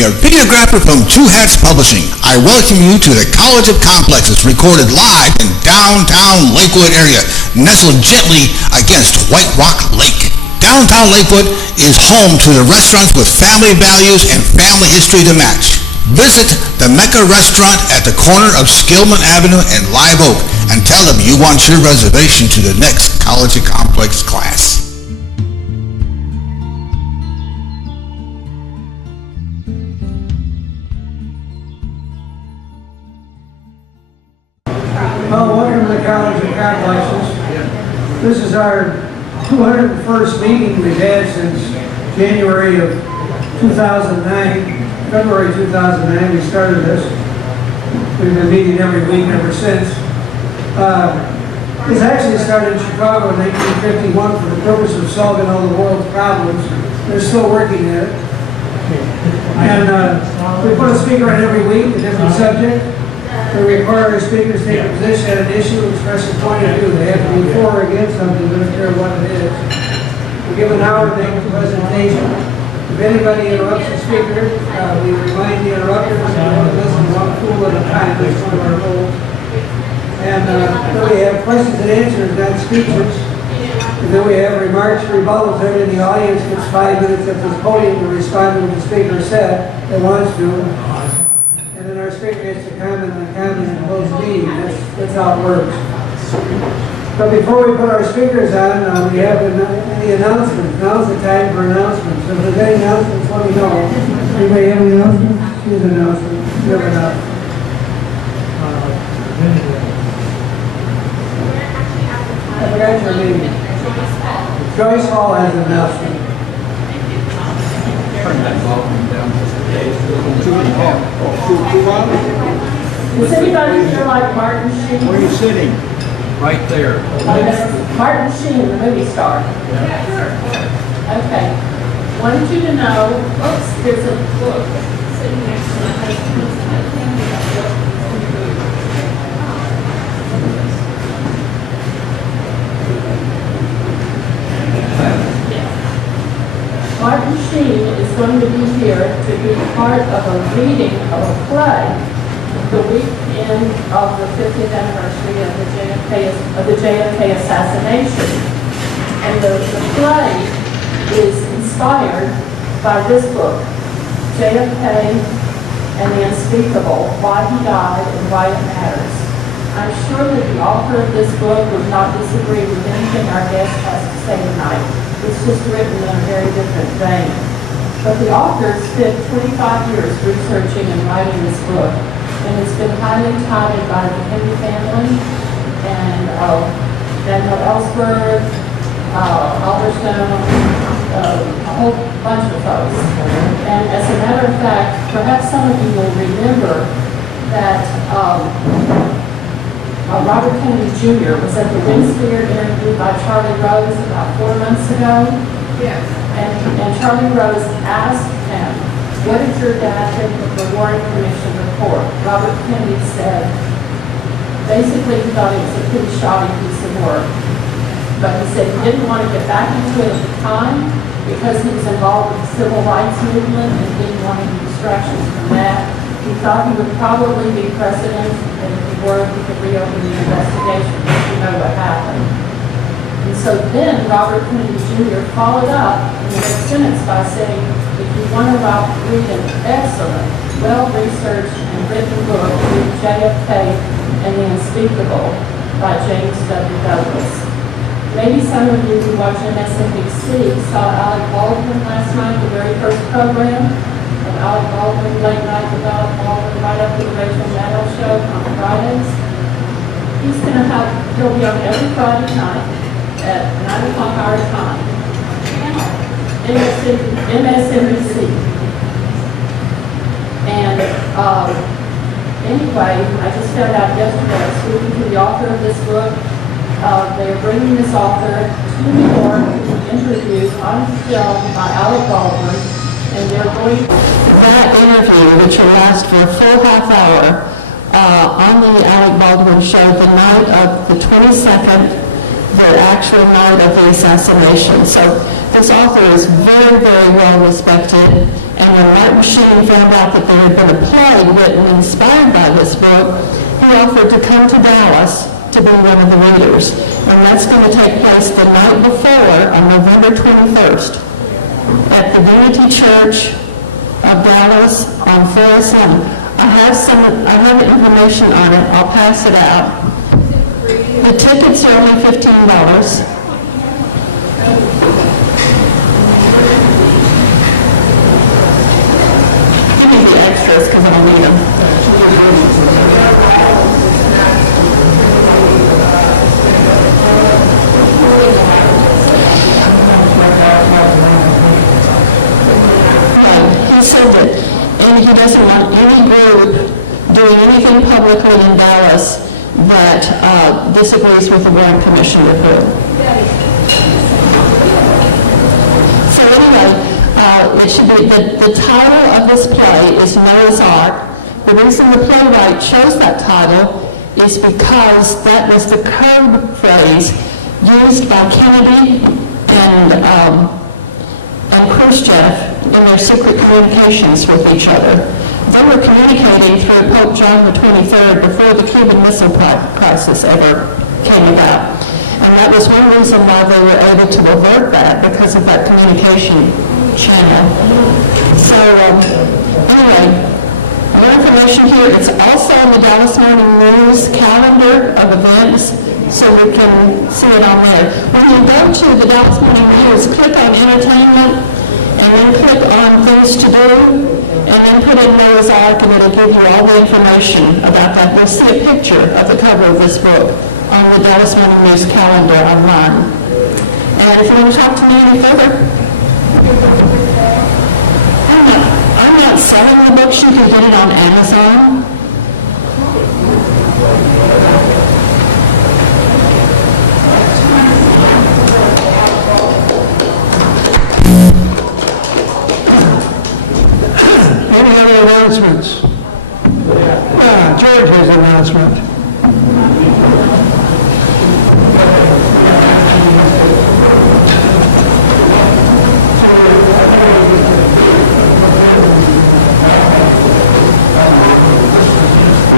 your videographer from Two Hats Publishing. I welcome you to the College of Complexes, recorded live in downtown Lakewood area, nestled gently against White Rock Lake. Downtown Lakewood is home to the restaurants with family values and family history to match. Visit the Mecca Restaurant at the corner of Skillman Avenue and Live Oak and tell them you want your reservation to the next College of Complex class. Well, welcome to the College of Complexes. This is our 201st meeting we've had since January of 2009. February 2009 we started this. We've been meeting every week ever since. This actually started in Chicago in 1951 for the purpose of solving all the world's problems. They're still working at it. And we put a speaker on every week, a different subject. We require our speakers to take a position on an issue, express a point of view. They have to be for or against something, we don't care what it is. We give an hour to make a presentation. If anybody interrupts the speaker, we remind the interrupters to listen one fool at a time. That's one of our rules. And then we have questions and answers, not speeches. And then we have remarks, rebuttals. Everybody in the audience gets 5 minutes at this podium to respond to what the speaker said that wants to. And then our speaker gets to comment and close the meeting. That's how it works. But before we put our speakers on, we have any announcements. Now's the time for announcements. So if there's any announcements, let me know. Anybody have any announcements? Here's an announcement. You have an announcement. I forgot your name. Joyce Hall has an announcement. Is anybody here like Martin Sheen? Where are you sitting? Right there. Martin Sheen, the movie star. Yeah, sure. Okay. Wanted you to know, oops, there's a book sitting next to my husband's. Martin Sheen is going to be here to be part of a reading of a play the weekend of the 50th anniversary of the JFK assassination. And the play is inspired by this book, JFK and the Unspeakable, Why He Died and Why It Matters. I'm sure that the author of this book would not disagree with anything our guest has to say tonight. It's just written in a very different vein. But the author spent 25 years researching and writing this book, and it's been highly touted by the Henry family and Daniel Ellsberg, Alderstone, a whole bunch of folks. And as a matter of fact, perhaps some of you will remember that Robert Kennedy Jr. was at the Winstead interview by Charlie Rose about 4 months ago. Yes. And Charlie Rose asked him, what did your dad think of the Warren Commission report? Robert Kennedy said, basically he thought it was a pretty shoddy piece of work. But he said he didn't want to get back into it at the time because he was involved with the civil rights movement and didn't want any distractions from that. He thought he would probably be president, and if he were, he could reopen the investigation, but you know what happened. And so then Robert Kennedy Jr. followed up in the next sentence by saying, if you want to read an excellent, well-researched and written book, read JFK and the Unspeakable by James W. Douglas. Maybe some of you who watch MSNBC saw Alec Baldwin last night, the very first program. And Alec Baldwin, late night with Alec Baldwin, right up to the Rachel Maddow show on Fridays. He'll be on every Friday night at 9 o'clock our time. MSNBC. And anyway, I just found out yesterday, I was speaking to the author of this book. They are bringing this author to New York to be interviewed on film by Alec Baldwin. And they're going that interview, which will last for a full half hour, on the Alec Baldwin show the night of the 22nd, the actual night of the assassination. So this author is very, very well respected, And when Martin Sheen found out that there had been a play written inspired by this book, he offered to come to Dallas to be one of the readers. And that's going to take place the night before, on November 21st, at the Unity Church of Dallas on Forest Lane. I have information on it. I'll pass it out. The tickets are only $15. Give me the extras because I don't need them. He said that, and he doesn't want any group doing anything publicly in Dallas that disagrees with the Warren Commission report. So anyway, it should be the title of this play is Noah's Ark. The reason the playwright chose that title is because that was the code phrase used by Kennedy and Khrushchev in their secret communications with each other. They were communicating through Pope John the 23rd before the Cuban Missile Crisis ever came about. And that was one reason why they were able to avert that, because of that communication channel. So anyway, more information here. It's also in the Dallas Morning News calendar of events, so we can see it on there. When you go to the Dallas Morning News, click on entertainment, and then click on things to do, and then put in Noah's Ark, and it'll give you all the information about that. We'll see a picture of the cover of this book on the Dallas Morning News calendar online. And if you want to talk to me any further, I'm not selling the books. You can get it on Amazon. Any other announcements? Yeah, George has an announcement.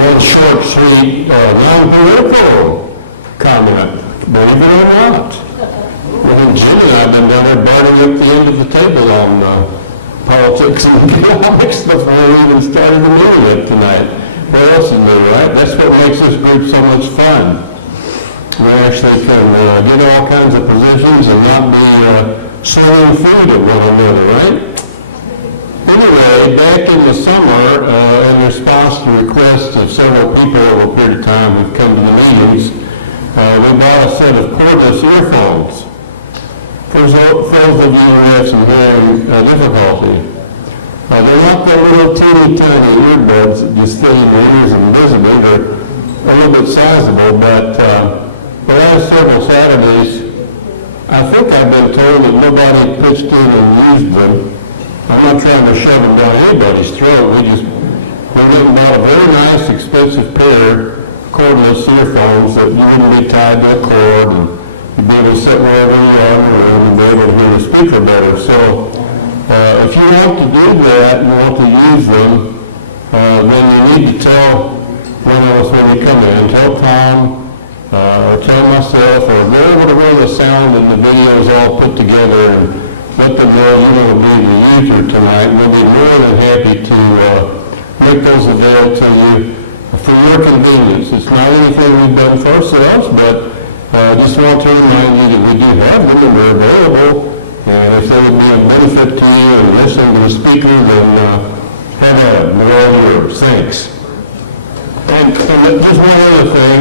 One short, sweet, non-political comment, believe it or not. Well, Jim and I have been down there bartering up the end of the table on politics and economics before we even started the meeting tonight. What else is new, right? That's what makes this group so much fun. We actually can get all kinds of positions and not be serving food at one another, right? Anyway, back in the summer, in response to requests of several people over a period of time who've come to the meetings, we bought a set of cordless earphones. For those of you who have some hearing difficulty, they're not the little teeny tiny earbuds that just stay in your ears invisibly. They're a little bit sizable, but the last several Saturdays, I think I've been told that nobody pitched in and used them. I'm not trying to shove them down anybody's throat. We went and bought a very nice, expensive pair of cordless earphones that you wouldn't be tied to a cord, and you'd be able to sit wherever you are in the room and be able to hear the speaker better. So if you want to do that and want to use them, then you need to tell one of us when you come in. Tell Tom, or tell myself, or go over to where the sound and the video is all put together, and let them know you're going to be the user tonight. We'll be more than happy to make those available to you for your convenience. It's not anything we've done for ourselves, but I just want to remind you that we do have them and they're available. And if they would be a benefit to you and listen to the speaker, then have at it. They're all yours. Thanks. And just one other thing,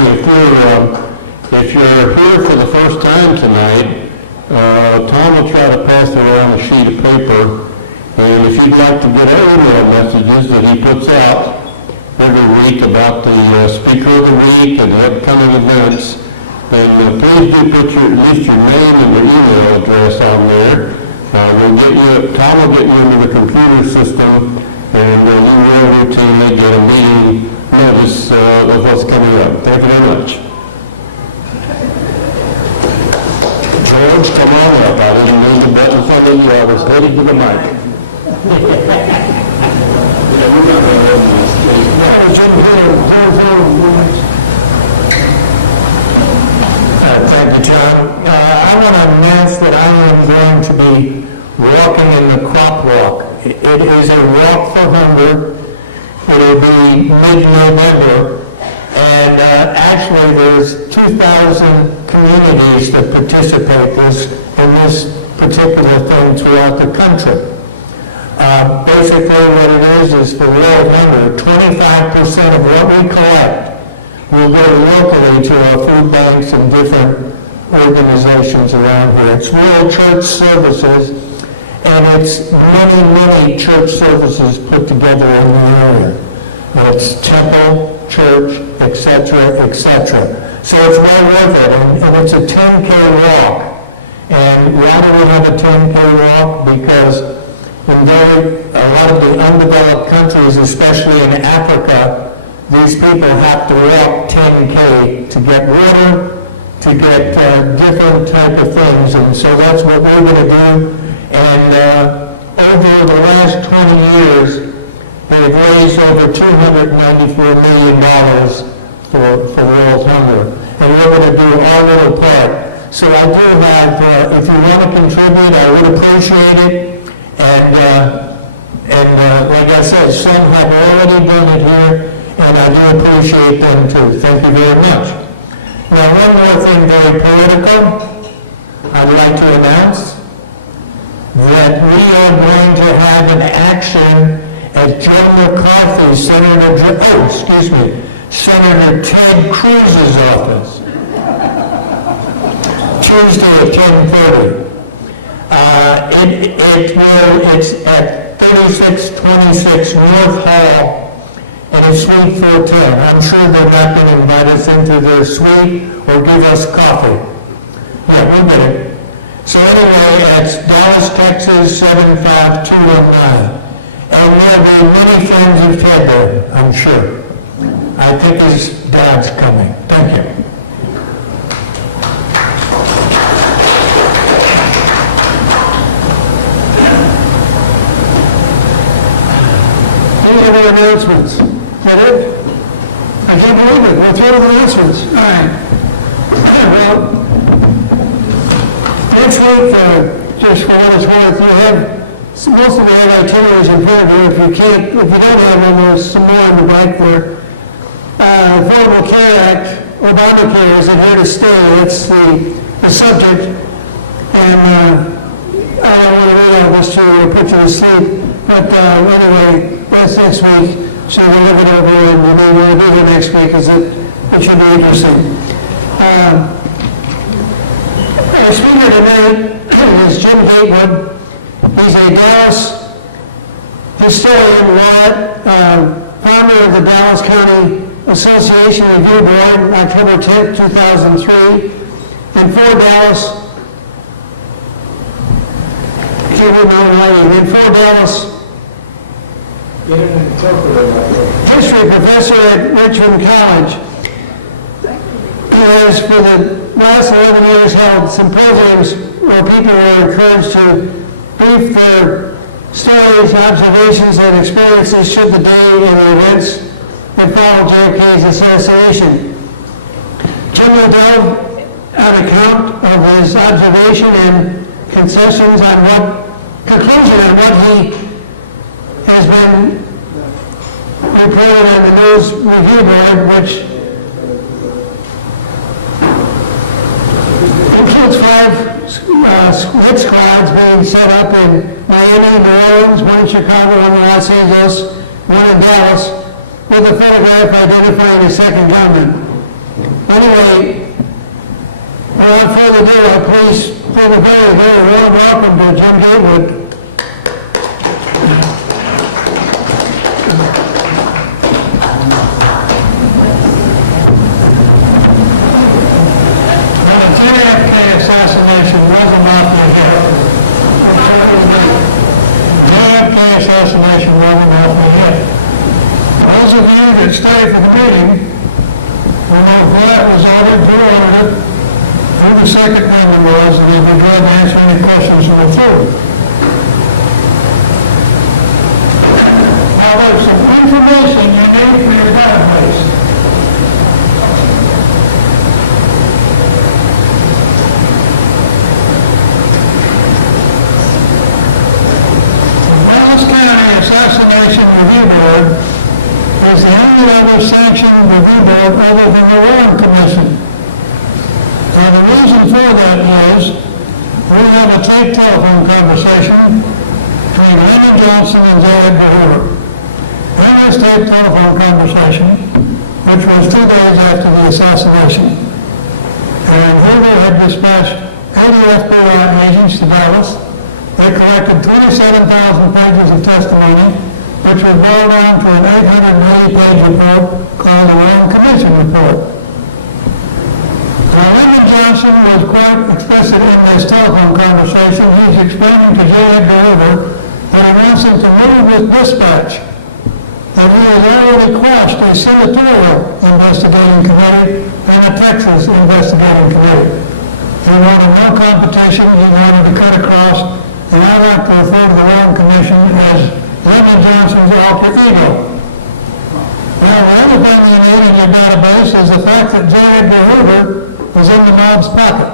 if you're here for the first time tonight, Tom will try to pass around a sheet of paper, and if you'd like to get our email messages that he puts out every week about the speaker of the week and the upcoming events, then please do put at least your name and your email address on there. Tom will get you into the computer system, and you will routinely get a meeting notice of what's coming up. Thank you very much. George, come on up. I didn't need the button for you. I was headed to the mic. Thank you, John. I want to announce that I am going to be walking in the crop walk. It is a walk for hunger. It will be mid-November, and actually there's 2,000 communities that participate in this particular thing throughout the country. Basically what it is for world hunger, 25% of what we collect will go locally to our food banks and different organizations around here. It's World Church Services, and it's many, many church services put together in the area. And it's temple, church, etc., etc. So it's well worth it, and it's a 10K walk. And why do we have a 10K walk? Because in a lot of the undeveloped countries, especially in Africa, these people have to walk 10K to get water, to get different type of things, and so that's what we're going to do. And over the last 20 years, they've raised over $294 million for world hunger, and we're going to do our little part. So I do have, if you want to contribute, I would appreciate it, and like I said, some have already done it here, and I do appreciate them too. Thank you very much. Now, one more thing very political. I'd like to announce that we are going to have an action at Joe McCarthy's, Senator Ted Cruz's office, Tuesday at 10:30. It's at 3626 North Hall, and it's Suite 410. I'm sure they're not going to invite us into their suite or give us coffee. Yeah, we get it. So anyway, it's Dallas, Texas, 75219. And there'll be many friends of Ted there, I'm sure. I think his dad's coming. Thank you. Any other announcements? Is that it? I can't believe it. We're through with announcements. All right. Well, next week, just for what it's worth, you have most of the itineraries in front of you. If you don't have them, there's some more in the back there. The Affordable Care Act, Obamacare, is here to stay. That's the subject. And I don't want to read all this to you or put you to sleep. But anyway, that's next week. So we'll look it over, and we'll be here next week, because it should be interesting. Our speaker tonight is Jim Gatewood. He's a Dallas historian, laureate, founder of the Dallas County Association Review Board, October 10th, 2003, and for Dallas, history professor at Richland College. He has, for the last 11 years, held symposiums where people were encouraged to brief their stories, observations, and experiences should the day and the events that followed JFK's assassination. Jim will delve an account of his observation and conclusion on what he has been reported on the News Review Board, which includes 5 hit squads being set up in Miami, New Orleans, 1 in Chicago, 1 in Los Angeles, 1 in Dallas, with a photograph identifying the second gunman. Anyway, without further ado, I please for the very, very warm welcome to Jim Gatewood. Assassination was a Mafia hit. JFK assassination was a Mafia hit. Those of you that stayed for the meeting will know that was ordered, who ordered it, who the second member was, and they'll be glad to answer any questions from the floor. information you need for your database. The Dallas County Assassination Review Board is the only other sanctioned review board other than the Warren Commission. Now, the reason for that is we have a taped telephone conversation between Lyndon Johnson and J. Edgar Hoover. In this taped telephone conversation, which was 2 days after the assassination, and Hoover had dispatched 80 FBI agents to Dallas. They collected 27,000 pages of testimony, which was boiled down to an 880-page report called the Warren Commission Report. Now, Lyndon Johnson was quite explicit in this telephone conversation. He's explaining to J. Edgar Hoover that he wants him to move with dispatch, that he has already quashed a senatorial investigating committee and a Texas investigating committee. He wanted no competition, he wanted to cut across, and I like to refer to the Warren Commission as Lyndon Johnson's alter ego. Now, the other thing you need in your database is the fact that J. Edgar Hoover was in the mob's pocket.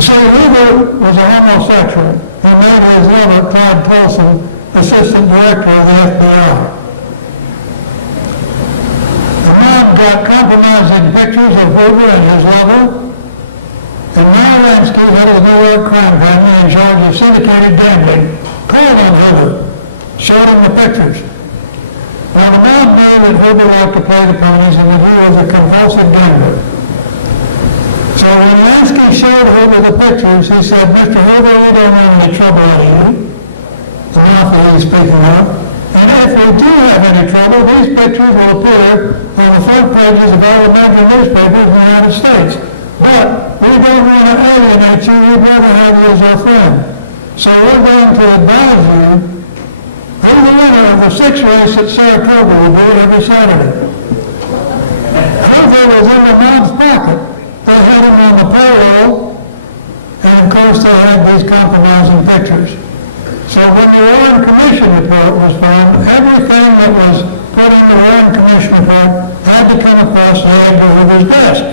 So Hoover was a homosexual who made his lover, Todd Tolson, assistant director of the FBI. The mob got compromising pictures of Hoover and his lover, and Meyer Lansky, head of the New York crime family in charge of syndicated gambling, called on Hoover, showed him the pictures. Now, the mob knew that Hoover liked to play the ponies and that he was a compulsive gambler. So when Lansky showed Hoover the pictures, he said, "Mr. Hoover, we don't want any trouble out of you," the Mafia he's speaking of, "and if we do have any trouble, these pictures will appear on the front pages of all the major newspapers in the United States. But we don't want to alienate you, we'd rather have you as our friend. So we're going to advise you who the winner of the 6 race at Saratoga will be every Saturday." Hoover was in the mob's pocket. They had him on the payroll, and of course they had these compromising pictures. So when the Warren Commission report was found, everything that was put in the Warren Commission report had to come across J. Edgar Hoover's desk.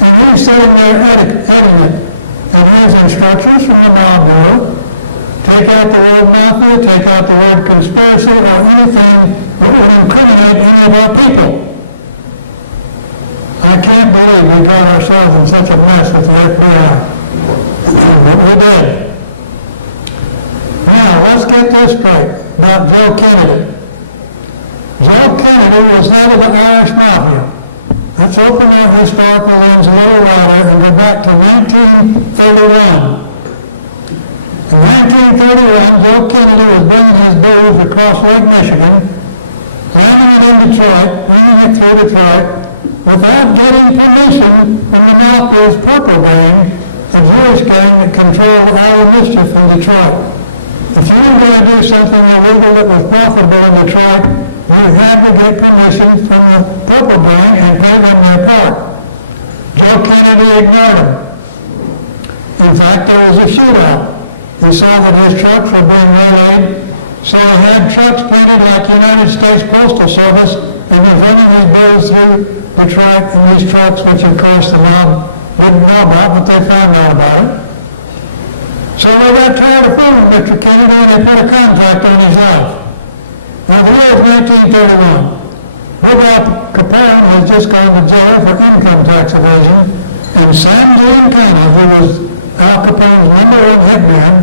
And he's sitting there editing it. And his instructions from the mob were, take out the word mafia, take out the word conspiracy, or anything that would incriminate any of our people. I can't believe we got ourselves in such a mess with the FBI. But we did. Now, let's get this straight about Joe Kennedy. Joe Kennedy was head of the Irish Mafia. Let's open our historical lens a little wider and go back to 1931. In 1931, Joe Kennedy was bringing his booze across Lake Michigan, landing it in Detroit, bringing it through Detroit, without getting permission from the Mafia's Purple Gang, the Jewish gang that controlled all the mischief in Detroit. If you were going to do something illegal that was profitable in Detroit, you had to get permission from the Purple Gang and pay them their part. Joe Kennedy ignored him. In fact, there was a shootout. He saw that his trucks were being waylaid, so he had trucks painted like United States Postal Service, and was running his booze through Detroit in these trucks, which of course the mob didn't know about, but they found out about it. So they got tired of fooling Mr. Kennedy, and they put a contract on his life. Now, the year of 1931, Big Al Capone has just gone to jail for income tax evasion, and Sam Giancana, who was Al Capone's #1 hitman,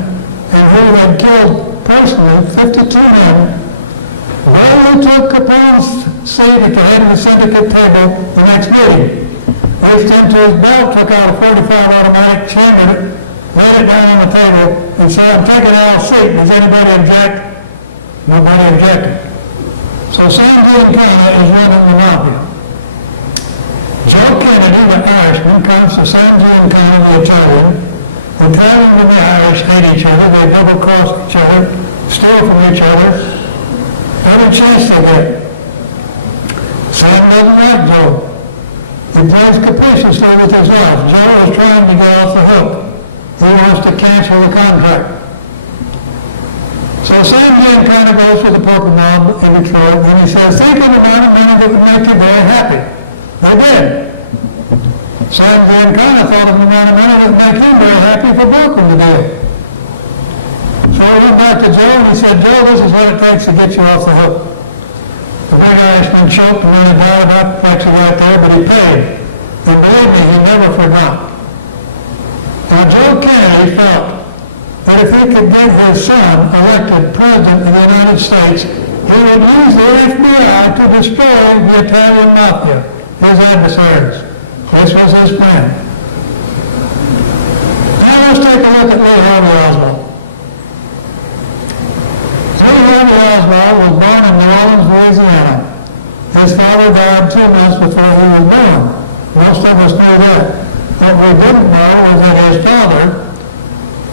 and who had killed personally 52 men, Riley took Capone's seat at the head of the syndicate table the next meeting, reached into his belt, took out a .45 automatic, chambered it, laid it down on the table, and said, "Take it out of seat. Does anybody object?" Nobody objected. So Sam Giancana is running the Mafia. Joe Kennedy, the Irishman, comes to Sam Giancana, the Italian. The Italian and the Irish hate each other. They double-cross each other, steal from each other. Every chance they get. Sam doesn't like Joe. He plays capriciously with his life. Joe is trying to get off the hook. He wants to cancel the contract. So Sam Giancana goes to the poker mob in Detroit, and he says, think of the amount of money that would make you very happy. They did. Sam Giancana thought of the amount of money that would make him very happy for Brooklyn today. So I went back to Joe and he said, Joe, this is what it takes to get you off the hook. The big Irishman choked and then he died up, actually right there, but he paid. And believe me, he never forgot. Now Joe Kennedy felt that if he could get his son elected president of the United States, he would use the FBI to destroy the Italian Mafia, his adversaries. This was his plan. Now let's take a look at Lee Harvey Oswald. Lee Harvey Oswald was born in New Orleans, Louisiana. His father died 2 months before he was born. Most of us knew that. What we didn't know was that his father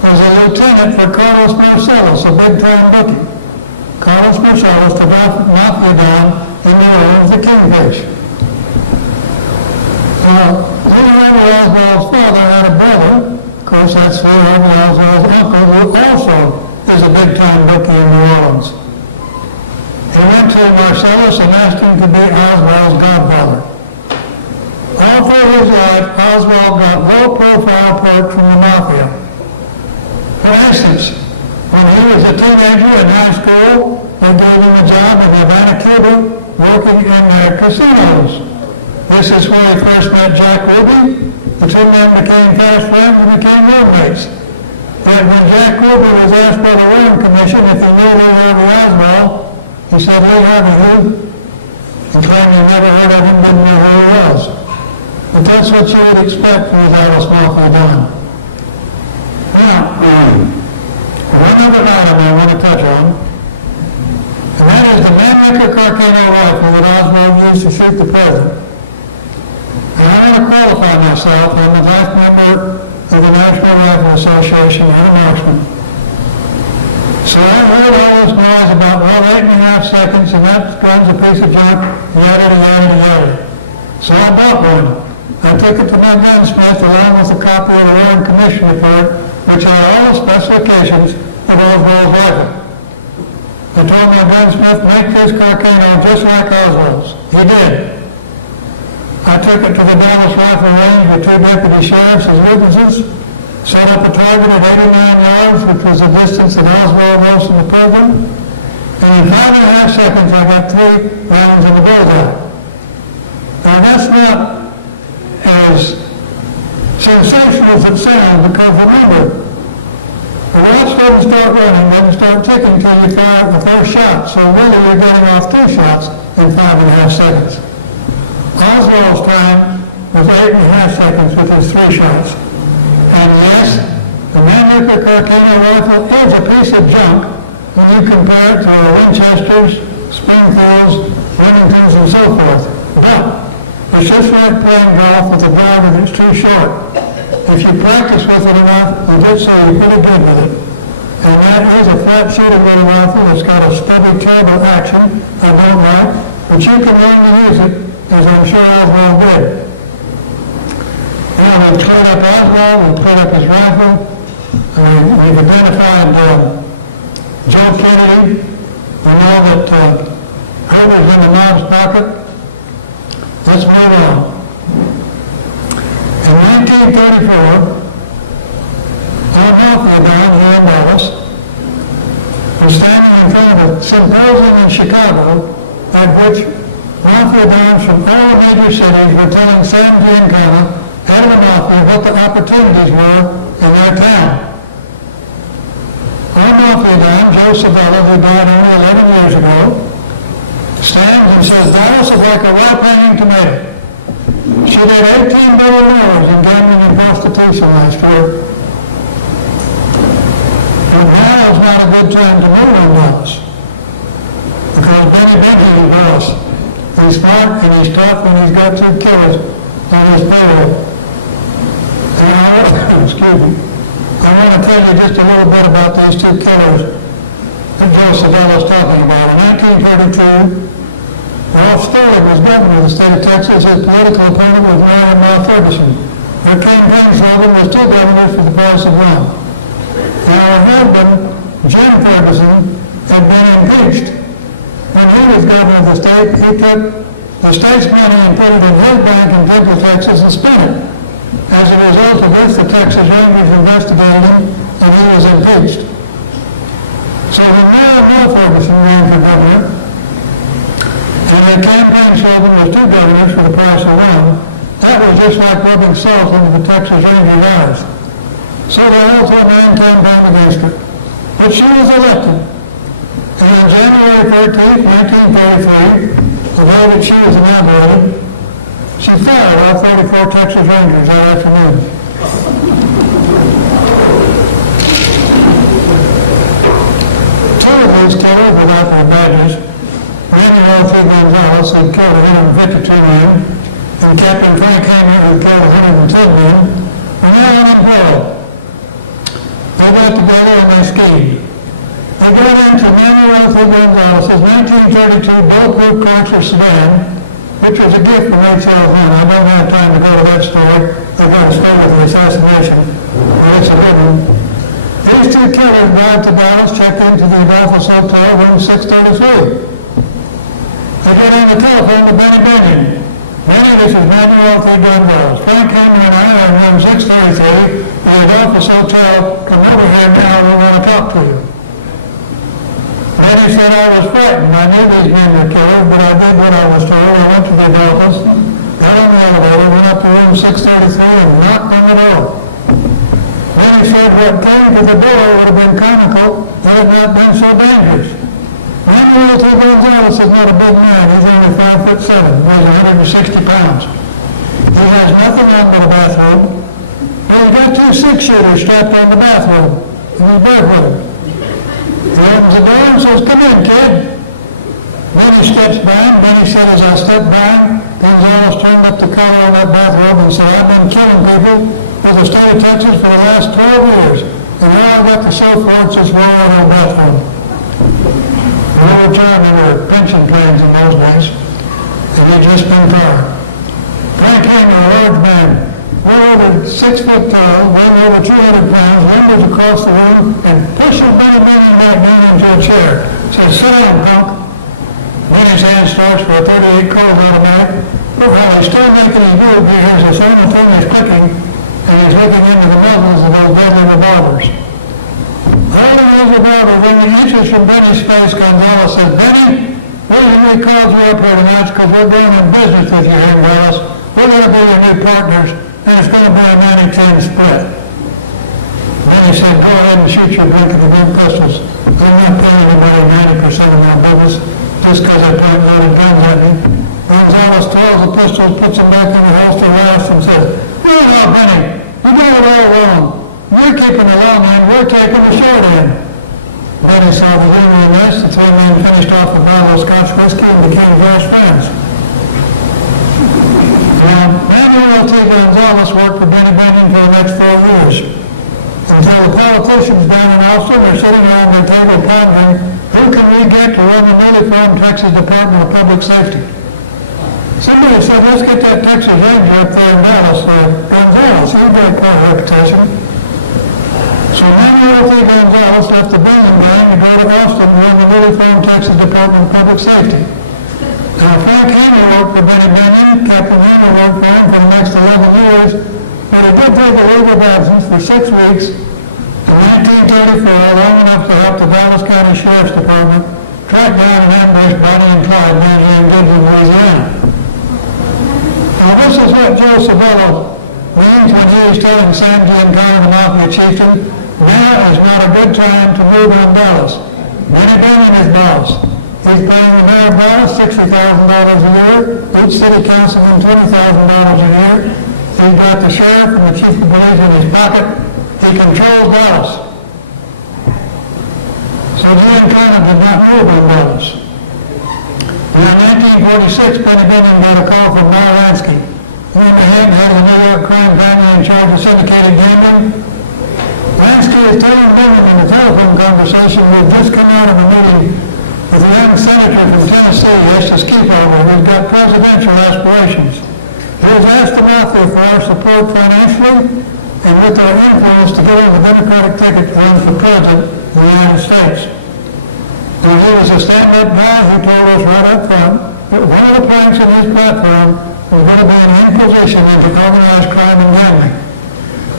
was a lieutenant for Carlos Marcellus, a big-time bookie. Carlos Marcellus, the Mafia don in New Orleans, the kingfish. Lee Harvey Oswald's father had a brother, of course that's Lee Harvey Oswald's uncle, who also is a big-time bookie in New Orleans. He went to Marcellus and asked him to be Oswald's godfather. All through his life, Oswald got low-profile perk from the Mafia. For instance, when he was a teenager in high school, they gave him a job in Havana, Cuba, working in their casinos. This is where he first met Jack Ruby. The two men became fast friends and became roommates. But when Jack Ruby was asked by the Warren Commission if he knew Lee Harvey Oswald, he said, Lee Harvey who? He claimed he never heard of him, didn't know who he was. But that's what you would expect from his Alice Mafia don. Now, one other item I want to touch on, and that is the Mannlicher Carcano rifle that Oswald used to shoot the president. And I want to qualify myself. I'm a vice member of the National Rifle Association and a marksman. So I heard all this noise about, well, 8.5 seconds, and that gun's a piece of junk, yada, yada, yada. So I bought one. I took it to my gunsmith along with a copy of the Warren Commission report, which had all the specifications of Oswald's rifle. I told my gunsmith, make this Carcano just like Oswald's. He did. I took it to the Dallas Rifle Range with 2 deputy sheriffs as witnesses, set up a target at 89 yards, which was the distance that Oswald was from the president, and in 5.5 seconds I got 3 rounds in the bullseye. Now that's not as sensational as it sounds, because remember, the watch doesn't start running, doesn't start ticking until you fire the first shot, so really you're getting off 2 shots in 5.5 seconds. Oswald's time was 8.5 seconds with his 3 shots. And yes, the Mannlicher Carcano rifle is a piece of junk when you compare it to the Winchesters, Springfields, Remingtons, and so forth. But it's just like playing golf with a driver that's too short. If you practice with it enough, you get so you're pretty good with it. And that is a flat shooting little rifle. It's got a steady turbo action I don't like, but you can learn to use it, as I'm sure Oswald did. Now we've cleaned up Oswald, we've cleaned up his rifle, we've identified Joe Kennedy. We know that Herbert's in the mob's pocket. Let's move on. In 1934, our Mafia don here in Dallas was standing in front of a symposium in Chicago at which Mafia dons from all major cities were telling Sam Giancana, head of the Mafia, what the opportunities were in their town. Our Mafia don, Joe Sabella, who died only 11 years ago, stands and says, Dallas is like a ripe-hanging tomato. She did $18 billion in gambling and prostitution last year. But now is not a good time to move on Dallas, because Benny Bentley is boss. He's smart and he's tough and he's got 2 killers on his payroll. And I want to tell you just a little bit about these 2 killers that Joe Sabella's talking about. In 1932, Ralph Stewart was governor of the state of Texas. His political opponent was Marion Mount Ferguson. Their campaign slogan was 2 governors for the price of 1. Now her husband, Jim Ferguson, had been impeached. When he was governor of the state, he took the state's money and put it in his bank in Temple, Texas, and spent it. As a result of this, the Texas Rangers investigated him, and he was impeached. So the mayor of North Ferguson ran for governor, and their campaign slogan was 2 governors for the price of 1. That was just like rubbing salt into the Texas Rangers' eyes. So they all 4 men campaigned against her. But she was elected. And on January 13, 1933, the day that she was inaugurated, she fired all 34 Texas Rangers that afternoon. Two of these killed without their badges, Manuel T. Gonzalez, who killed 152 men, and Captain Frank Hamer, who killed 110 men, were now unemployed. They got together and they schemed. They got into Manuel T. Gonzalez's 1932 bulletproof Chrysler sedan, which was a gift from H.L. Hunt. I don't have time to go to that story. I've got a story of the assassination. Well, it's a good one. These 2 killers arrived to Dallas, checked into the Adolphus Hotel, room 633. They got on the telephone to Benny Benyon. Benny, this is Manuel T. Gonzalez. Frank Hamer and I are in room 633, the Adolphus Hotel. Come over here now, we want to talk to you. Benny said I was frightened. I knew these men were killers, but I did what I was told. I went to the Adolphus, got on the elevator, went up to room 633, and knocked on the door. Benny said what came to the door would have been comical had it not been so dangerous. Manuel T. Gonzalez is not a big man. He's only 5'7", weighs 160 pounds. He has nothing on but a bathrobe. But he's got 2 6-shooters strapped on the bathrobe, and he's barefooted. He opens the door and says, "Come in, kid." Benny steps by him. Benny said, as I stepped by him, Gonzalez turned up the collar on that bathrobe and said, "I've been killing people with the state of Texas for the last 12 years, and now I've got to show for it just wearing a little bathrobe." The whole time there were pension plans in those days, and he'd just been fired. Frank Hamer, a large man, well over 6 foot tall, well over 200 pounds, lumbers across the room and pushes Benny Benyon back down into a chair. Says, "Sit down, punk." Benny's hand starts for a .38 Colt automatic. Look how he's still making his move here as the simultaneous clicking, and he's looking into the muzzles of those deadly revolvers. Holding those revolvers only inches from Benny's face, Gonzalez said, "Benny, the reason we called you up here tonight is because we're going in business with you here in Dallas. We're going to be your new partners, and it's going to be a 90-10 split." Benny said, "Go ahead and shoot your blink of the big pistols. I'm not paying anybody 90% of my business just because I point loaded guns at me." Gonzalez twirls the pistols, puts them back in the holster, laughs, and says, "No, Benny, you did it all wrong. You're keeping the long end, we're taking the short end." Benny saw the humor in this. The 3 men finished off a bottle of Scotch whiskey and became fast friends. Now, Manuel T. Gonzalez worked for Benny Benyon for the next 4 years, until the politicians down in Austin are sitting around their table pondering, who can we get to run the newly formed Texas Department of Public Safety? Somebody said, "Let's get that Texas Ranger up there in Dallas for Gonzalez. He's got quite a reputation." So Manuel T. Gonzalez left the Benyon gang to go to Austin to run the newly formed Texas Department of Public Safety. Now, Frank Hamer worked for Benny Benyon. Captain Hamer worked for him for the next 11 years, but he did take a leave of absence for 6 weeks in 1934, long enough to help the Dallas County Sheriff's Department track down and ambush Bonnie and Clyde down here in Gatewood, Louisiana. Now, this is what Joe Sabella means when he was telling Sam Giancana, the Mafia chieftain, now is not a good time to move on Dallas. Benny Benyon is boss. He's paying the mayor boss $60,000 a year, each city councilman $20,000 a year. He's got the sheriff and the chief of police in his pocket. He controls Dallas. So Giancana did not move on Dallas. In 1946, Benny Benyon got a call from Meyer Lansky. He went to head of the New York crime family in charge of syndicated gambling. Lansky is telling Benyon in the telephone conversation we've just come out of a meeting with a young senator from Tennessee, Estes Kefauver, who's got presidential aspirations. He has asked the Mafia for our support financially and with our influence to get on the Democratic ticket to run for president of the United States. And he was a stand-up guy who told us right up front that one of the planks of his platform was going to be an inquisition into organized crime and gambling.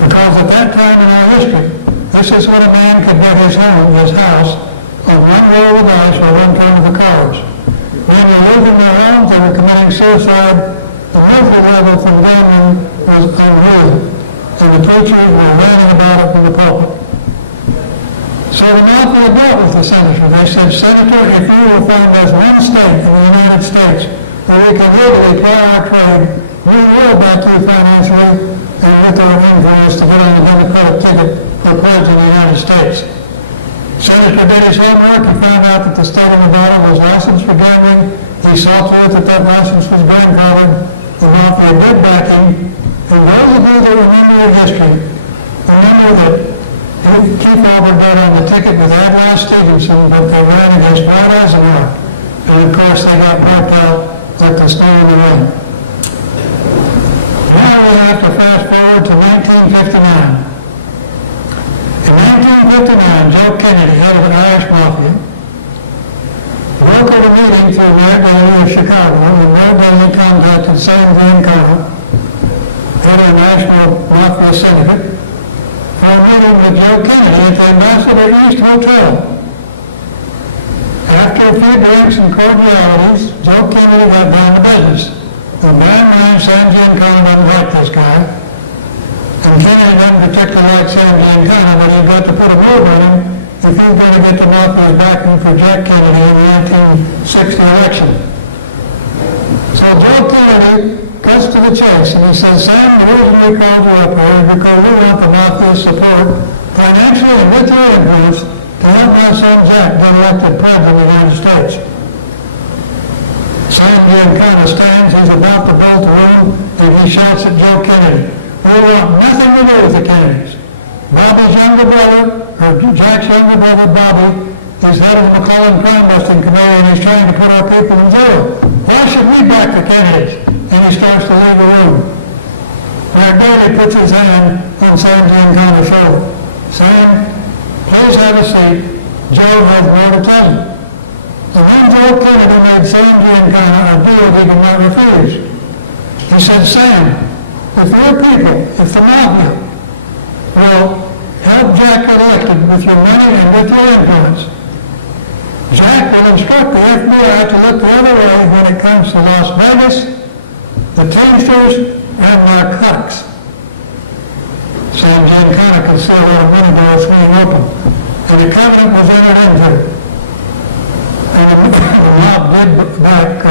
Because at that time in our history, this is when a man could get his home, his house, on one roll of the dice or one turn of the cards. Men were losing their homes, they were committing suicide, the local level from gambling was unreal, and the preachers were ranting about it from the pulpit. So the Mafia dealt with the senator. They said, Senator, if you will find us one state in the United States where we can legally ply our trade, we will back you financially and with our influence to get on the Democratic ticket for president of the United States. Senator did his homework. He found out that the state of Nevada was licensed for gambling. He saw to it that that license was grandfathered. The Mafia did back him. And those of you that remember your history, remember that Keith Albert got on the ticket with Adlai Stevenson, but they ran against Dwight Eisenhower. And of course they got wiped out like the snow in the rain. Now we have to fast forward to 1959. In 1959, Joe Kennedy, head of the Irish Mafia, broke a meeting through Mayor Daley of Chicago, and Mayor Daley contacted Sam Giancana, head of the National Mafia Syndicate, for a meeting with Joe Kennedy at the Ambassador East Hotel. After a few drinks and cordialities, Joe Kennedy got down to business. The man, Sam Giancana, doesn't like this guy. And Kennedy didn't particularly like Sam Giancana, but he got to put a move on him if he was going to get the Mafia's backing for Jack Kennedy in the 1960 election. So Joe Kennedy cuts to the chase and he says, Sam, the reason we called you up here is because we want the Mafia's support financially and with your influence to help my son Jack get elected president of the United States. Sam Giancana stands, he's about to bolt the room, and he shouts at Joe Kennedy, we want nothing to do with the Kennedys. Bobby's younger brother, or Jack's younger brother, Bobby, is head of the McClellan crime busting committee and he's trying to put our people in jail. Why should we back the Kennedys? And he starts to leave the room. Mayor Daley puts his hand on Sam Giancana's shoulder. Sam, please have a seat. Joe has more to tell you. And then Joe Kennedy made Sam Giancana a deal he could not refuse. He said, Sam, if your people, if the Mafia, will help Jack get elected with your money and with your influence, Jack will instruct the FBI to look the other way when it comes to Las Vegas, the Teamsters, and narcotics. Sam Giancana could see a lot of money doors swinging open, and the covenant was entered into. And the mob did back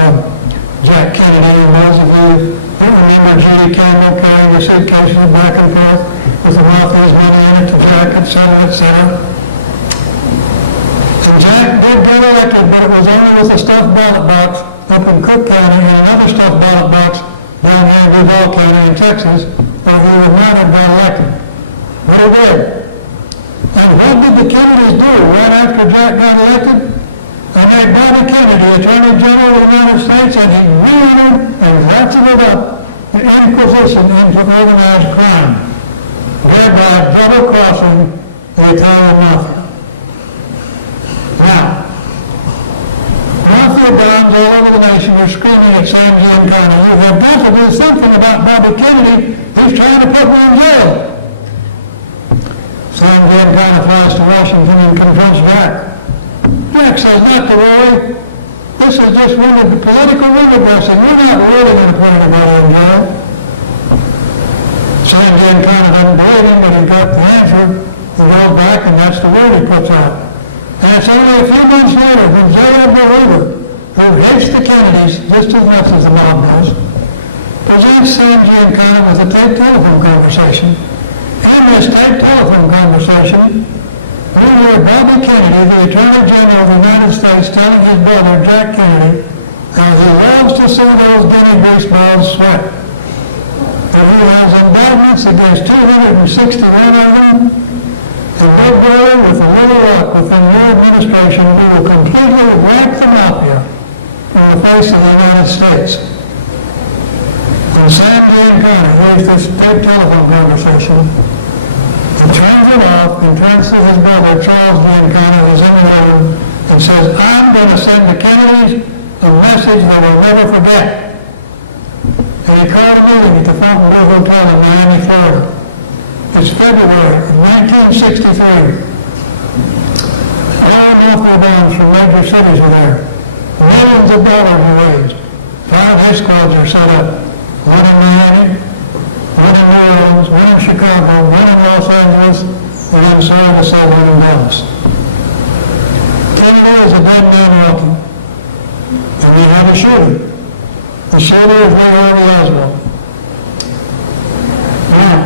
Jack Kennedy, and those of you who remember Judy Campbell carrying the suitcases back and forth with the Mafia's money in it to Jack, etc., etc. And Jack did get elected, but it was only with a stuffed ballot box up in Cook County and another stuffed ballot box down here in Duval County in Texas, where he would not have got elected. But he did. And what did the Kennedys do right after Jack got elected? They made Bobby Kennedy Attorney General of the United States, and he re-entered and ratcheted up the Inquisition into organized crime, thereby double-crossing the Italian Mafia. Now, Mafia dons all over the nation are screaming at Sam Giancana, you have got to do something about Bobby Kennedy, he's trying to put me in jail. Sam Giancana flies to Washington and confronts Jack. Jack says, not to worry. This is just political window dressing. We're not really going to put anybody in jail. Sam Giancana doesn't believe him, but he got the answer. He goes back, and that's the word he puts out. And it's only a few months later when J.Edgar Hoover, who hates the Kennedys just as much as the mob does, presents Sam Giancana with a taped telephone conversation. In this taped telephone conversation, we hear Bobby Kennedy, the Attorney General of the United States, telling his brother, Jack Kennedy, how he loves to see those Guinea grease balls sweat. That he has indictments against 261 of them, and no brother with a little luck within your administration who will completely wipe the Mafia from the face of the United States. When Sam Giancana hears this taped telephone conversation, he turns it off and turns to his brother, Charles Giancana, who's in the room, and says, I'm going to send the Kennedys a message they will never forget. And he called a meeting at the Fontainebleau Hotel in Miami, Florida. It's February of 1963. All mafia bonds from major cities were there. Millions of dollars were raised. 5 high squads are set up. One in Miami, one in New Orleans, one in Chicago, one in Los Angeles, and I'm sorry to say one in Dallas. Kennedy is a dead man walking. And we have a shooter. The shooter is Lee Harvey Oswald. Now,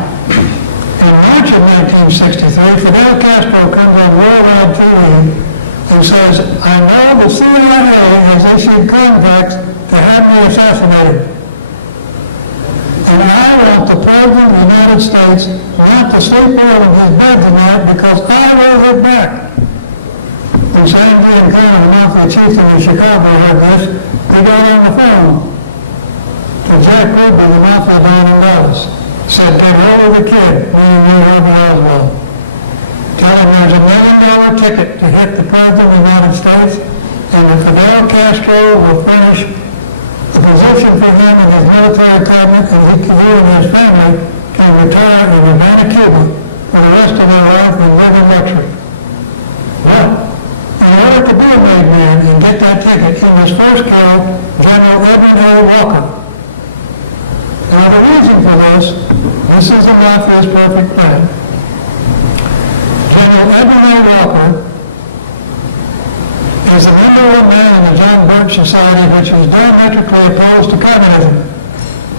in March of 1963, Fidel Castro comes on worldwide TV and says, I know the CIA has issued contracts to have me assassinated. And I want the President of the United States not to sleep well in his bed tonight because I will get back. When Sandy and Connor, the Mafia chieftain in Chicago, heard this, they got on the phone to Jack Ruby, the Mafia don in Dallas. Said, get hold of the kid, meaning Lee Harvey Oswald. Tell him there's $1 million ticket to hit the President of the United States, and that Fidel Castro will furnish the position for him in his military cabinet, and he and his family can retire in Havana, Cuba for the rest of their life and live in luxury. Well, in order to be a made man and get that ticket, he was first killed General Edwin A. Walker. Now the reason for this is the Mafia's perfect plan. General Edwin A. Walker is the number one man in the John Birch Society, which is diametrically opposed to communism.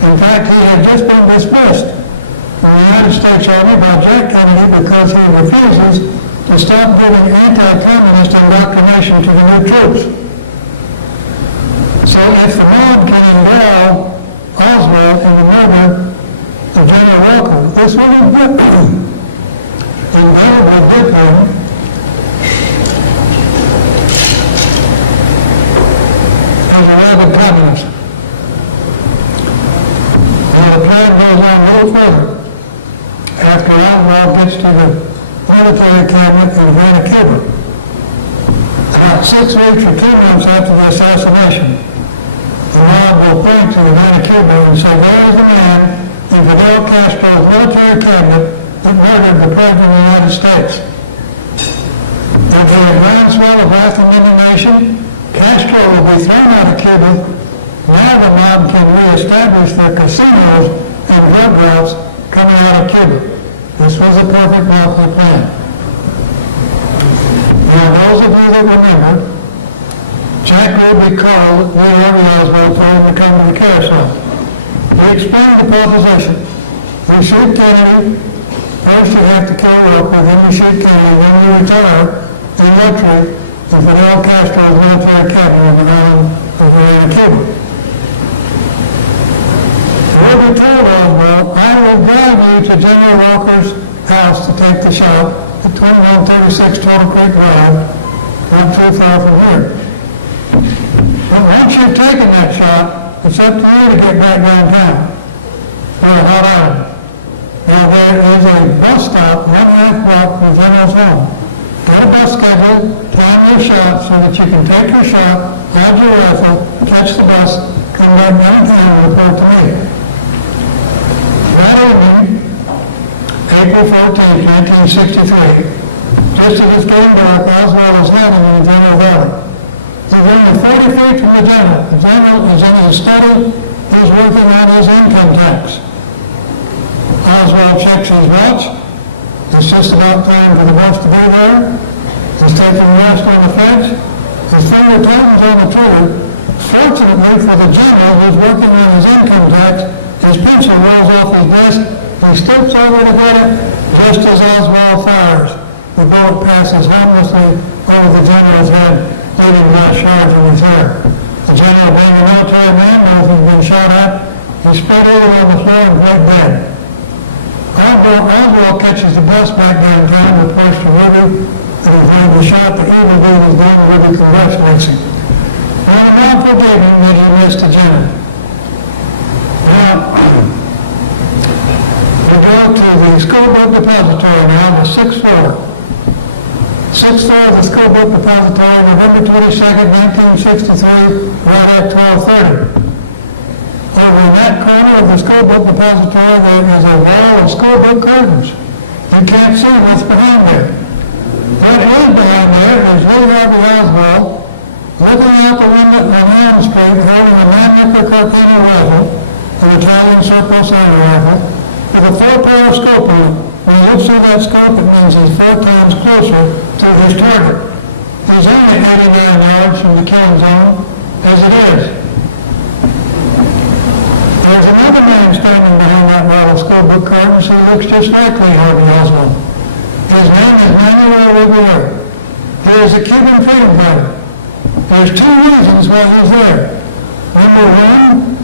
In fact, he had just been dismissed from the United States Army by Jack Kennedy because he refuses to stop giving anti-communist indoctrination to the new troops. So if the mob can involve Oswald in the murder of General Walker, this will involve him as a rabid communist. Now the plan goes on a little further. After Oswald gets to the military cabinet in Havana, Cuba, about 6 weeks or 2 months after the assassination, the mob will point to Havana, Cuba and say, there is a man in Fidel Castro's military cabinet that murdered the President of the United States. There will be a groundswell of wrath and indignation. Castro will be thrown out of Cuba. Now the mob can reestablish their casinos and drug routes coming out of Cuba. This was a perfect Mafia plan. Now, those of you that remember, Jack Ruby called Lee Harvey Oswald for him to come to the carousel. He explained the proposition. We shoot Kennedy, first you have to kill Walker, then we shoot Kennedy, then we retire in luxury in Fidel Castro's military cabinet on the island of Havana, Cuba. Ruby told Oswald, I will drive you to General Walker's house to take the shot at 2136 Turtle Creek Drive, not too far from here. But once you've taken that shot, it's up to you to get back downtown for a hot iron. Now there is a bus stop 1.5 block from General's home. Get a bus schedule, time your shot so that you can take your shot, load your rifle, catch the bus, come back downtown and report to me. That evening, April 14, 1963, just as it's getting dark, Oswald is hiding in the General Valley. He's only 40 feet from the General. The General is in his study. He's working on his income tax. Oswald checks his watch. It's just about time for the bus to be there. He's taking rest on the fence. His finger tightens on the trigger. Fortunately for the General who's working on his income tax, his pencil rolls off his desk. He steps over to get it just as Oswald fires. The bullet passes harmlessly over the General's head, leaving a charge in his hair. The General, being a military man, knows he's been shot at. He's spread eagle on the floor and quite dead. Oswald catches the bus back downtown and reports to Ruby that he's had the shot the evil dude is doing. Ruby congratulates him. Well, the man forgave him that he missed the General. Now, we go to the school book depository now on the 6th floor. 6th floor of the school book depository, November 22nd, 1963, right at 12:30. Over in that corner of the school book depository, there is a wall of school book curtains. You can't see what's behind there. What is behind there is Lee Harvey Oswald looking out the window on Elm Street, holding a 9-nickel Carcano rifle, an Italian surplus armor rifle, with a 4-power scope on it. When you look through that scope, it means he's 4 times closer to his target. He's only 89 yards from the killing zone, as it is. There's another man standing behind that wall of school book curtains who looks just like Lee Harvey Oswald. His name is Manuel Rivera. He is a Cuban freedom fighter. There's 2 reasons why he's there. Number one,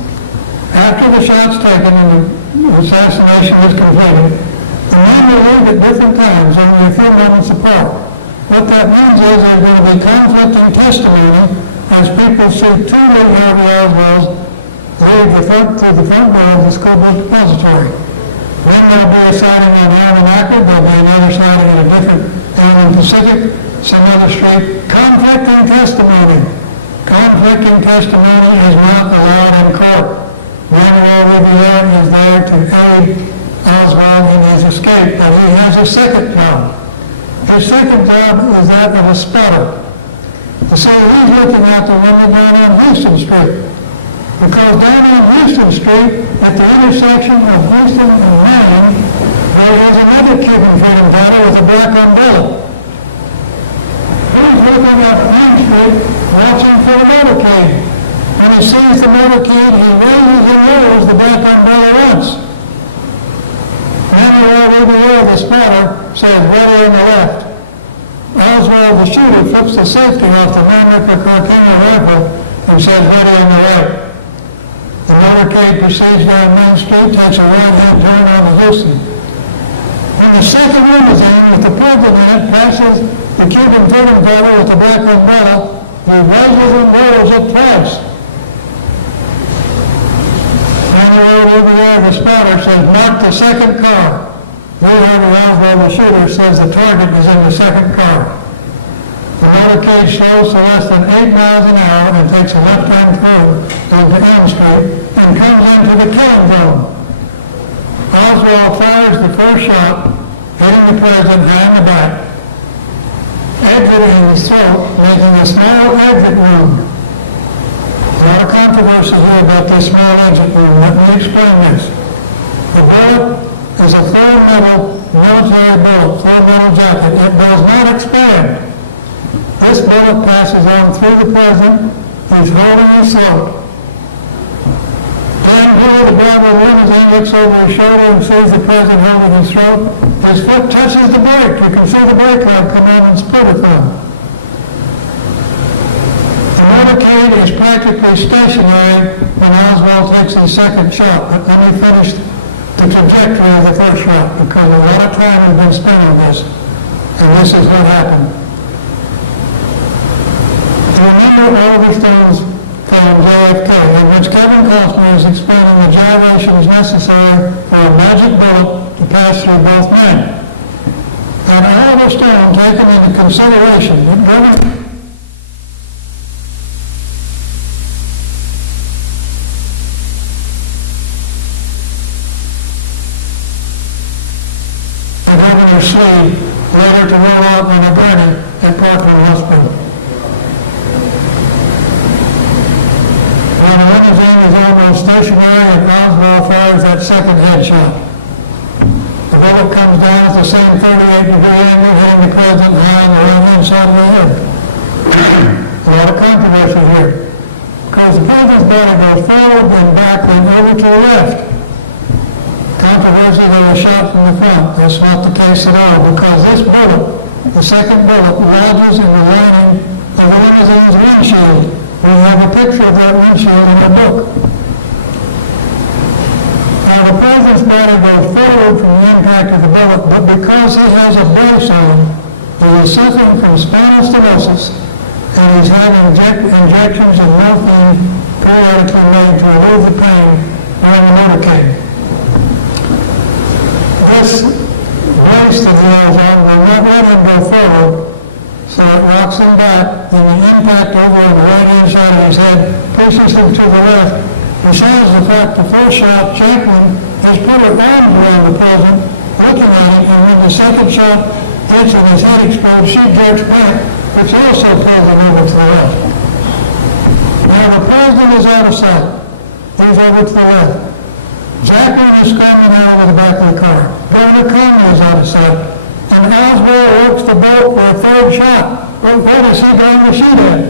after the shots taken and the assassination was completed, the men will leave at different times, only a few moments apart. What that means is there's going to be conflicting testimony as people see 2 Lee Harvey Oswalds leave through the front door of the school book depository. Then there'll be a sighting on Allen Ackard, there'll be another sighting at a different Allen Pacific, some other street. Conflicting testimony. Conflicting testimony is not allowed in court. Manuel Rivera is there to aid Oswald in his escape, but he has a second job. His second job is that of a spotter. You see, he's looking out the window down on Houston Street. Because down on Houston Street, at the intersection of Houston and Maine, there is another Cuban freedom fighter with a black umbrella. He's looking up Main Street, watching for the motorcade. When he sees the motorcade, he raises and lowers the black umbrella once. Manuel Rivera, the spotter, says ready on the left. Oswald, the shooter, flips the safety off the 9-nickel Carcano rifle and says ready on the right. The motorcade proceeds down Main Street, takes a right-hand turn on the Houston. When the second limousine with the purple in it passes the Cuban freedom fighter with the black umbrella, he raises and lowers it twice. Manuel Rivera, the spotter, says mark the second car. Lee Harvey Oswald, the shooter, says the target is in the second car. The motorcade slows to less than 8 miles an hour and takes a left-hand through into Elm Street and comes into the killing zone. Oswald fires the first shot, hitting the president high in the back, exiting his throat, making a small exit wound. A lot of controversy here about this small exit wound. Let me explain this. The bullet is a full metal military bullet, full metal jacket. It does not expand. This bullet passes on through the president. He's holding his throat. Then here, the driver of the limousine looks over his shoulder and sees the president holding his throat. His foot touches the brake. You can see the brake light come on and split it from. The motorcade is practically stationary when Oswald takes his second shot, but let me finish the trajectory of the first shot, because a lot of time has been spent on this, and this is what happened. Remember Oliver Stone's film JFK, in which Kevin Costner is explaining the gyrations necessary for a magic bullet to pass through both men. And Oliver Stone, taken into consideration, and having her sleeve led her to roll out on a gurney at Parkland Hospital. When the limousine is almost stationary and Oswald fires that second headshot. The bullet comes down at the same 38-degree angle, hitting the president high on the right-hand side of the head. A lot of controversy here. Because the president's body goes forward and back and over to the left. Controversy that was shot from the front. That's not the case at all, because this bullet, the second bullet, lodges in the lining of the limousine's windshield. We have a picture of that windshield in the book. Now the president's body goes forward from the impact of the bullet, but because he has a brace on, he is suffering from spinal stenosis, and he's having injections of morphine periodically made to relieve the pain on the motorcade. This brace that he has on will not let him go forward, So it rocks him back, and the impact over on the right-hand side of his head pushes him to the left. Besides the fact the first shot, Jackman has put her arms around the president, looking at him, and when the second shot hits and his head explodes, she jerks back, which also pulls him over to the left. Now the president is out of sight. He's over to the left. Jackman is screaming out of the back of the car. Governor Conway is out of sight. And Oswald works the boat for a third shot. Well, where does he going to shoot at?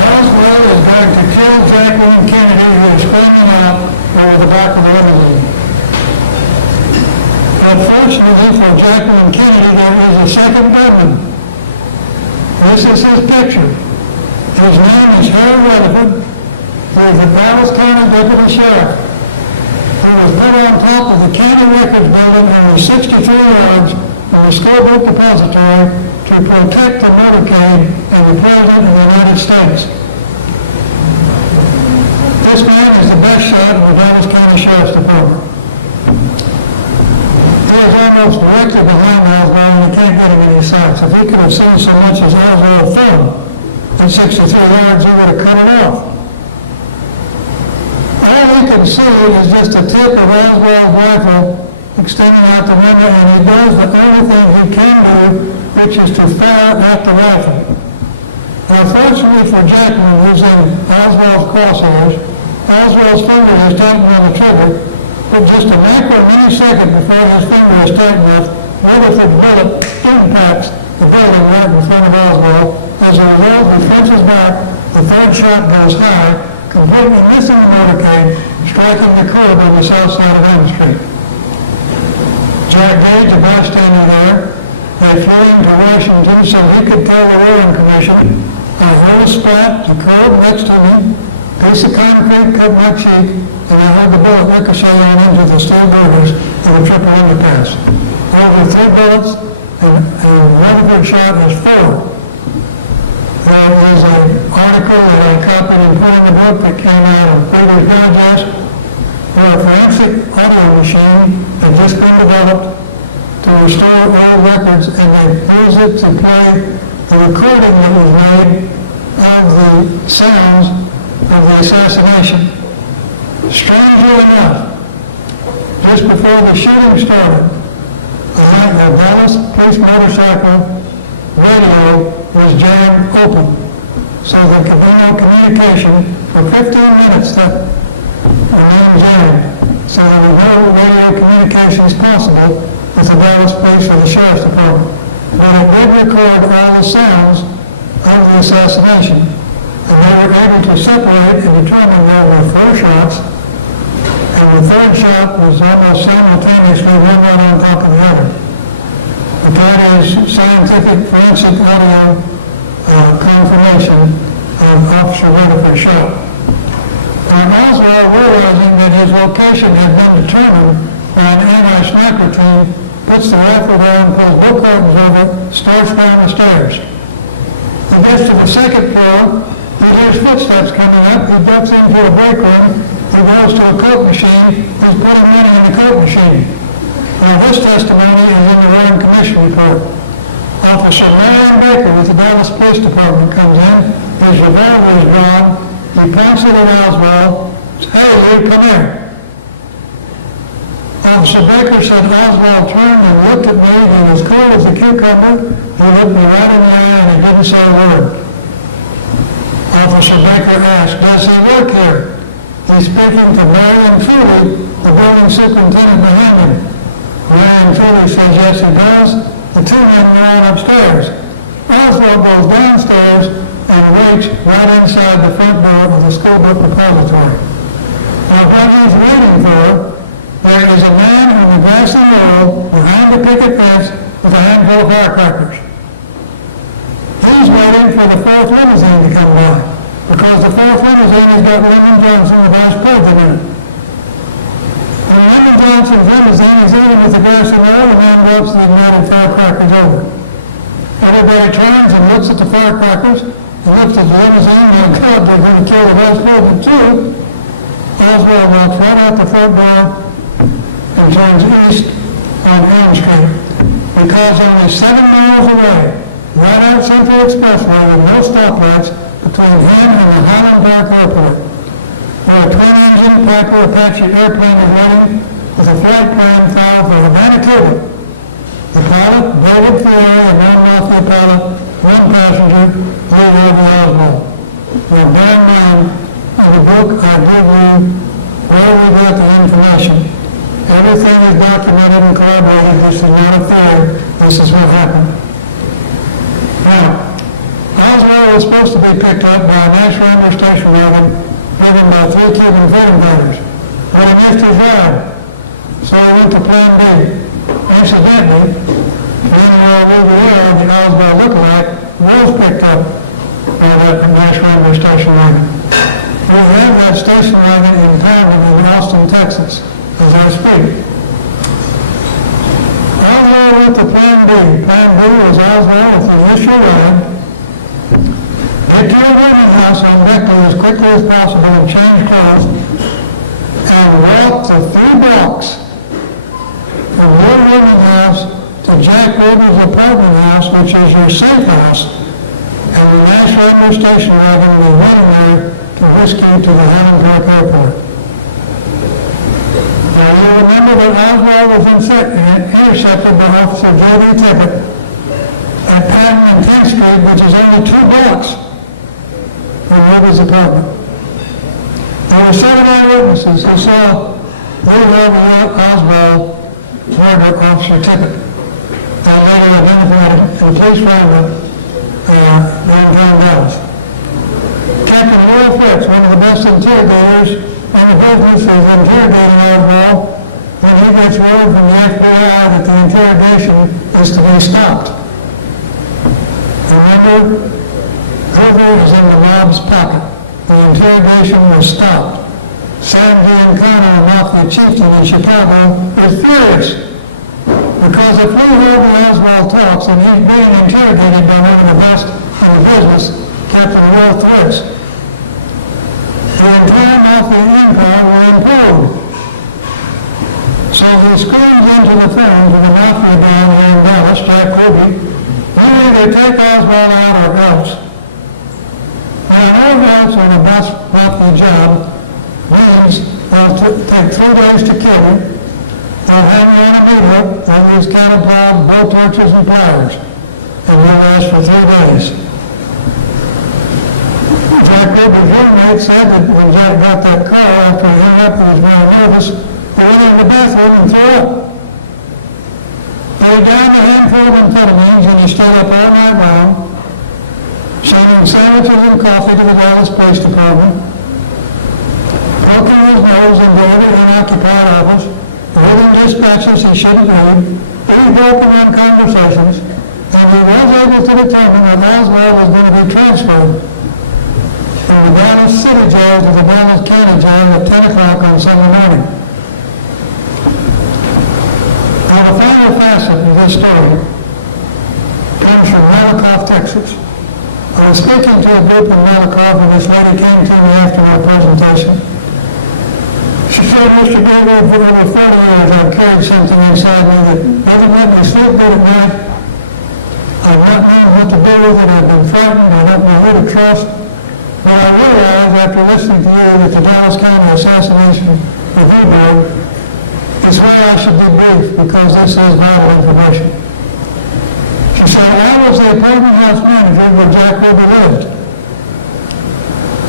Oswald is going to kill Jacqueline Kennedy, who is screaming out over the back of the limousine. Unfortunately for Jacqueline Kennedy, there is a second gunman. This is his picture. His name is Harry Rutherford. He is the Dallas County Deputy Sheriff. He was put on top of the county records building only 63 yards from the scorebook depository to protect the motorcade and the President of the United States. This man is the best shot in the Dallas County Sheriff's Department. He is almost directly behind Oswald and he can't get him any sights. If he could have seen so much as Oswald thumb at 63 yards, he would have cut it off. All he can see is just a tip of Oswald's rifle extending out the window, and he does the only thing he can do, which is to fire at the rifle. Now, fortunately for Jackman, who's in Oswald's crosshairs, Oswald's finger is tightened on the trigger, but just a microsecond before his finger is tight enough, Rutherford's bullet impacts the building right in front of Oswald. As a result, he flinches back, the third shot goes high, completely missing the motorcade, striking the curb on the south side of Elm Street. Jack Gage, a bystander there, they flew him to Washington so he could tell the Warren Commission, I heard a splat, the curb next to me, piece of concrete cut my cheek, and I heard the bullet ricochet on into the steel girders of the triple underpass. Over 3 bullets, and Rutherford shot is 4. There was an article that I copied and put in the book that came out of Reader's Digest, where a forensic audio machine had just been developed to restore old records, and they used it to play the recording that was made of the sounds of the assassination. Strangely enough, just before the shooting started, the Dallas police motorcycle radio was jammed open, so there could be no communication for 15 minutes that remained jammed. So there were no radio communications possible with the Dallas Police or the Sheriff's Department. But it did record all the sounds of the assassination, and they were able to separate and determine there were 4 shots, and the third shot was almost simultaneously one right on top of the other. But that is scientific forensic audio confirmation of Officer Rutherford's shot. Now Oswald, realizing that his location had been determined by an anti-sniper team, puts the rifle down, pulls both curtains over, starts down the stairs. He gets to the second floor, he hears footsteps coming up, he ducks into a break room, he goes to a coke machine, he's putting money in the coke machine. Now this testimony is in the Warren Commission report. Officer Marion Baker with the Dallas Police Department comes in, his revolver is drawn, he points it at Oswald, says, hey, you come here. Officer Baker said Oswald turned and looked at me, he was cool as a cucumber, he looked me right in the eye and he didn't say a word. Officer Baker asked, does he work here? He's speaking to Marion Truly, the building superintendent behind him. Marion Truly says, yes, he does. The 2 men ran upstairs. Oswald goes downstairs and waits right inside the front door of the school book repository. Now, what he's waiting for, there is a man on the grassy knoll behind the picket fence with a handful of firecrackers. He's waiting for the 4th limousine to come by, because the 4th limousine has got Lyndon Johnson, the vice president in it. When Lyndon Johnson's limousine is in with the grassy knoll, the man drops the ignited firecrackers over. Everybody turns and looks at the firecrackers, and looked at the limousine. My God, they're going to kill the Oswald. But two, Oswald walks right out the front door and turns east on Elm Street. Because only 7 miles away, right out Central Expressway with no stoplights between him and the Highland Park Airport, where a twin-engine Packer Apache airplane is running with a flight plan filed for Havana, Cuba. The pilot, David Ferrari, a non-Mafia pilot, 1 passenger, Lee Harvey Oswald. Now, bear in mind, in the book I give you where we got the information. Everything is documented and corroborated. This is not a theory. This is what happened. Now, Oswald was supposed to be picked up by a nice Rambler station wagon driven by 3 Cuban freedom fighters. But he missed his ride, so he went to Plan B. Incidentally, meanwhile, over there, the Oswald lookalike was picked up by that nice Rambler station wagon. We have that station wagon impounded in Austin, Texas, as I speak. Oswald went to Plan B. Plan B was Oswald with the initial ride. Get to the rooming house on Beckley as quickly as possible and change clothes and walk the 3 blocks from your rooming house to Jack Ruby's apartment house, which is your safe house, and the nice Rambler station wagon will run there to whiskey to the Highland Park Airport. Now you remember that Oswald was intercepted by Officer J.D. Tippett at Patton and 10th Street, which is only 2 blocks from Ruby's apartment. There were 7 eyewitnesses who saw Lee Harvey Oswald murder Officer Tippett. They later identified him in police roundup downtown Dallas. Captain Will Fritz, one of the best interrogators in the business, is interrogating Oswald when he gets word from the FBI that the interrogation is to be stopped. Remember, Hoover is in the mob's pocket. The interrogation was stopped. Sam Giancana, a Mafia chieftain in Chicago, is furious because if Lee Harvey Oswald talks and he's being interrogated by one of the best in the business, Captain Will Fritz, the entire Mafia empire will implode. So he screams into the phones with the Mafia down here in Dallas, Jack Ruby, you either take Oswald out or else. Now, no else on a Mafia job means they'll take 3 days to kill him. They'll have him on a meter, they'll use cattle prods, bow torches, and pliers, and they'll last for 3 days. Jack Ruby's roommate said that when Jack got that car after he hung up and was very nervous, he went in the bathroom and threw up. They downed a handful of amphetamines and he stayed up all night long, sending sandwiches and coffee to the Dallas Police Department, poking his nose into every unoccupied office, reading dispatches he shouldn't read, eavesdropping on conversations, and he was able to determine that Oswald was going to be transferred from the Dallas City Jail to the Dallas County Jail at 10 o'clock on Sunday morning. Now, the final facet of this story comes from Malakoff, Texas. I was speaking to a group in Malakoff and this lady came to me after my presentation. She said, Mr. Gatewood, for over 40 years I've carried something inside me that doesn't let me sleep good at night. I've not known what to do with it. I've been frightened. I don't know who to trust. But I realized after listening to you that the Dallas County Assassination Review Board is where I should be brief because this is vital information. She said, I was the apartment house manager where Jack Ruby lived.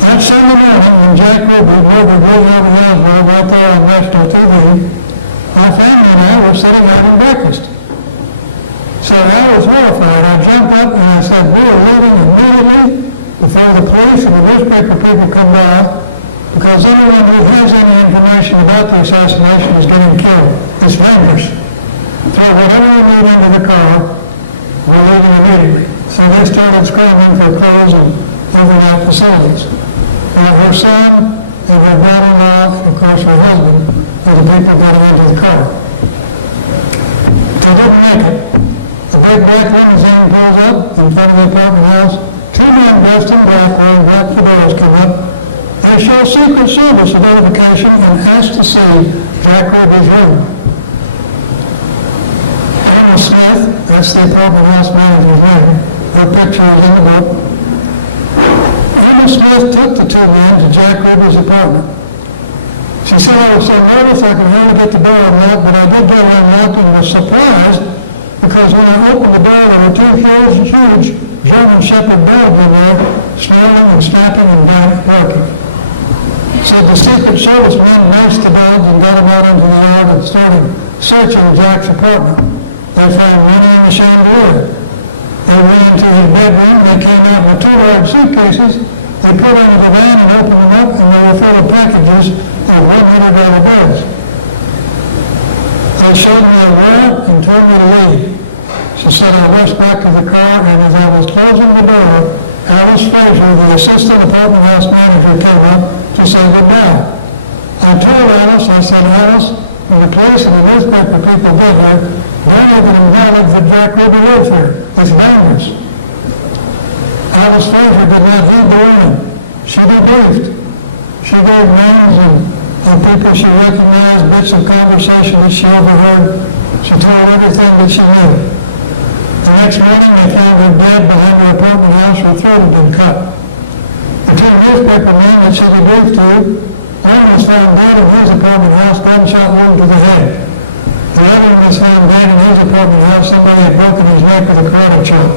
That Sunday morning when Jack Ruby murdered Lee Harvey Oswald right there on national TV, my family and I were sitting having breakfast. So I was horrified. I jumped up and I said, we are leaving immediately before the police and the newspaper people come by because anyone who has any information about the assassination is getting killed. It's dangerous. Throw whatever you need into the car, we're leaving immediately. So they started scrambling for clothes and overnight facilities. And her son and her brother-in-law, of course her husband, were the people getting into the car. They didn't make it. The big black limousine pulls up in front of the apartment house. 2 men dressed in black wearing black fedoras come up. They show Secret Service identification and ask to see Jack Ruby's room. Anna Smith, that's the apartment house manager's name, her picture is in the book. Anna Smith took the two men to Jack Ruby's apartment. She said, I was so nervous I could hardly get the door unlocked, but I did get it unlocked and was surprised because when I opened the door, there were two huge German Shepherd dogs in there, snarling and snapping and barking. So the Secret Service men knifed the dogs and got them out into the yard and started searching Jack's apartment. They found money in the chandelier. They ran to his bedroom, they came out with two large suitcases, they put them in the van and opened them up, and they were full of packages of $100 bills. They showed me a warrant and told me to leave. She said, I rushed back to the car, and as I was closing the door, Alice Fraser, the assistant apartment house manager, came up to say goodbye. I told Alice, I said, Alice, when the police and the newspaper people get here, don't even acknowledge that Jack Ruby lives here. It's dangerous. Alice Fraser did not heed the warning. She debriefed. She gave names and people she recognized, bits of conversation that she overheard. She told everything that she knew. The next morning, they found her dead behind her apartment house. Her throat had been cut. The two newspaper men that she debriefed to, one was found dead in his apartment house, gunshot wound to the head. The other was found dead in his apartment house. Somebody had broken his neck with a karate chop.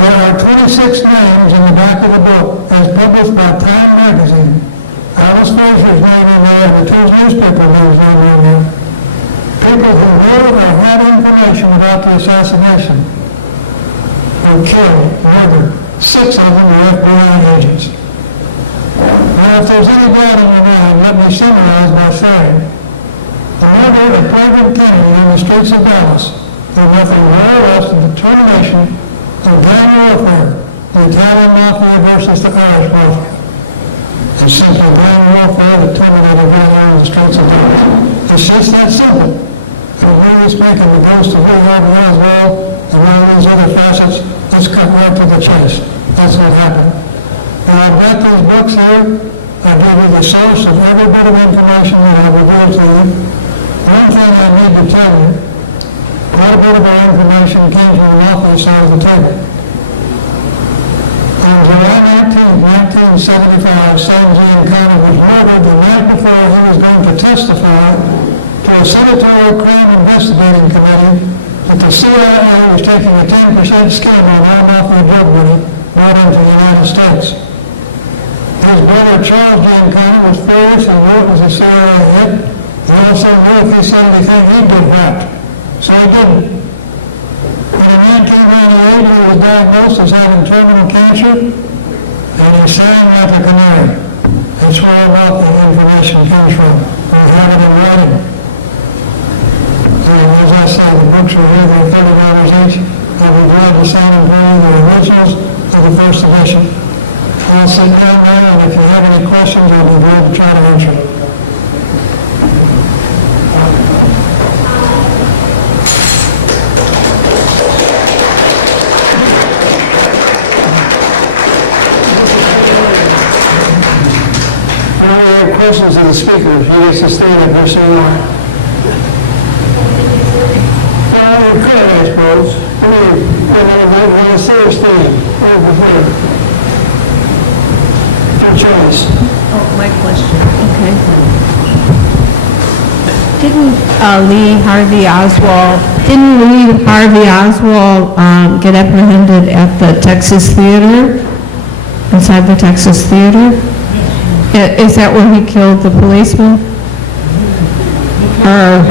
There are 26 names in the back of the book, as published by Time magazine. Alice Fraser's name in there, and the two newspaper names in there. People who wrote or had information about the assassination were killed, murdered. 6 of them were FBI agents. Now, if there's any doubt in your mind, let me summarize by saying, the murder of President Kennedy in the streets of Dallas was nothing more or less than the termination of gang warfare, the Italian Mafia versus the Irish Mafia. It's simply gang warfare that terminated right here in the streets of Dallas. It's just that simple. And really speaking, the ghost of Lee Harvey Oswald and all these other facets, let's cut right to the chase. That's what happened. When I've got these books here, I give you the source of every bit of information that I've revealed to you. One thing I need to tell you, quite a bit of our information came from the Mafia side of the table. On July 19, 1975, Sam Giancana was murdered the night before he was going to testify to a senatorial crime investigating committee that the CIA was taking a 10% skim on all Mafia drug money brought into the United States. His brother Charles Giancana was furious and wrote as a CIA head. He also knew if he said anything, he'd get wrapped. So he didn't. And in 1998, he was diagnosed as having terminal cancer, and he sang like a canary. That's where all the information comes from. We have it in writing. And as I say, the books are here, they're $30 each. I'll be glad to sign them for you, the originals of the first edition. I'll sit down there, and if you have any questions, I'll be glad to try to answer them. Questions of the speakers. He needs to stand up here somewhere. Well, you could, I suppose. I mean, on a serious thing. Over here. Your choice. Oh, my question. Okay. Didn't Lee Harvey Oswald get apprehended at the Texas Theater? Inside the Texas Theater? Is that where he killed the policeman? Or?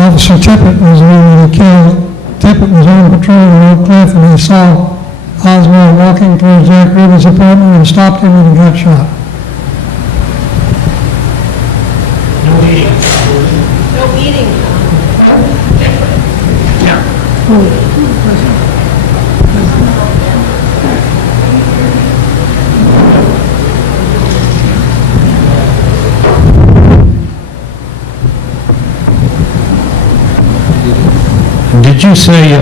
Officer Tippett was the one that he killed. Tippett was on patrol in Oak Cliff and he saw Oswald walking towards Jack Ruby's apartment and stopped him and he got shot. No beating. Yeah. Did you say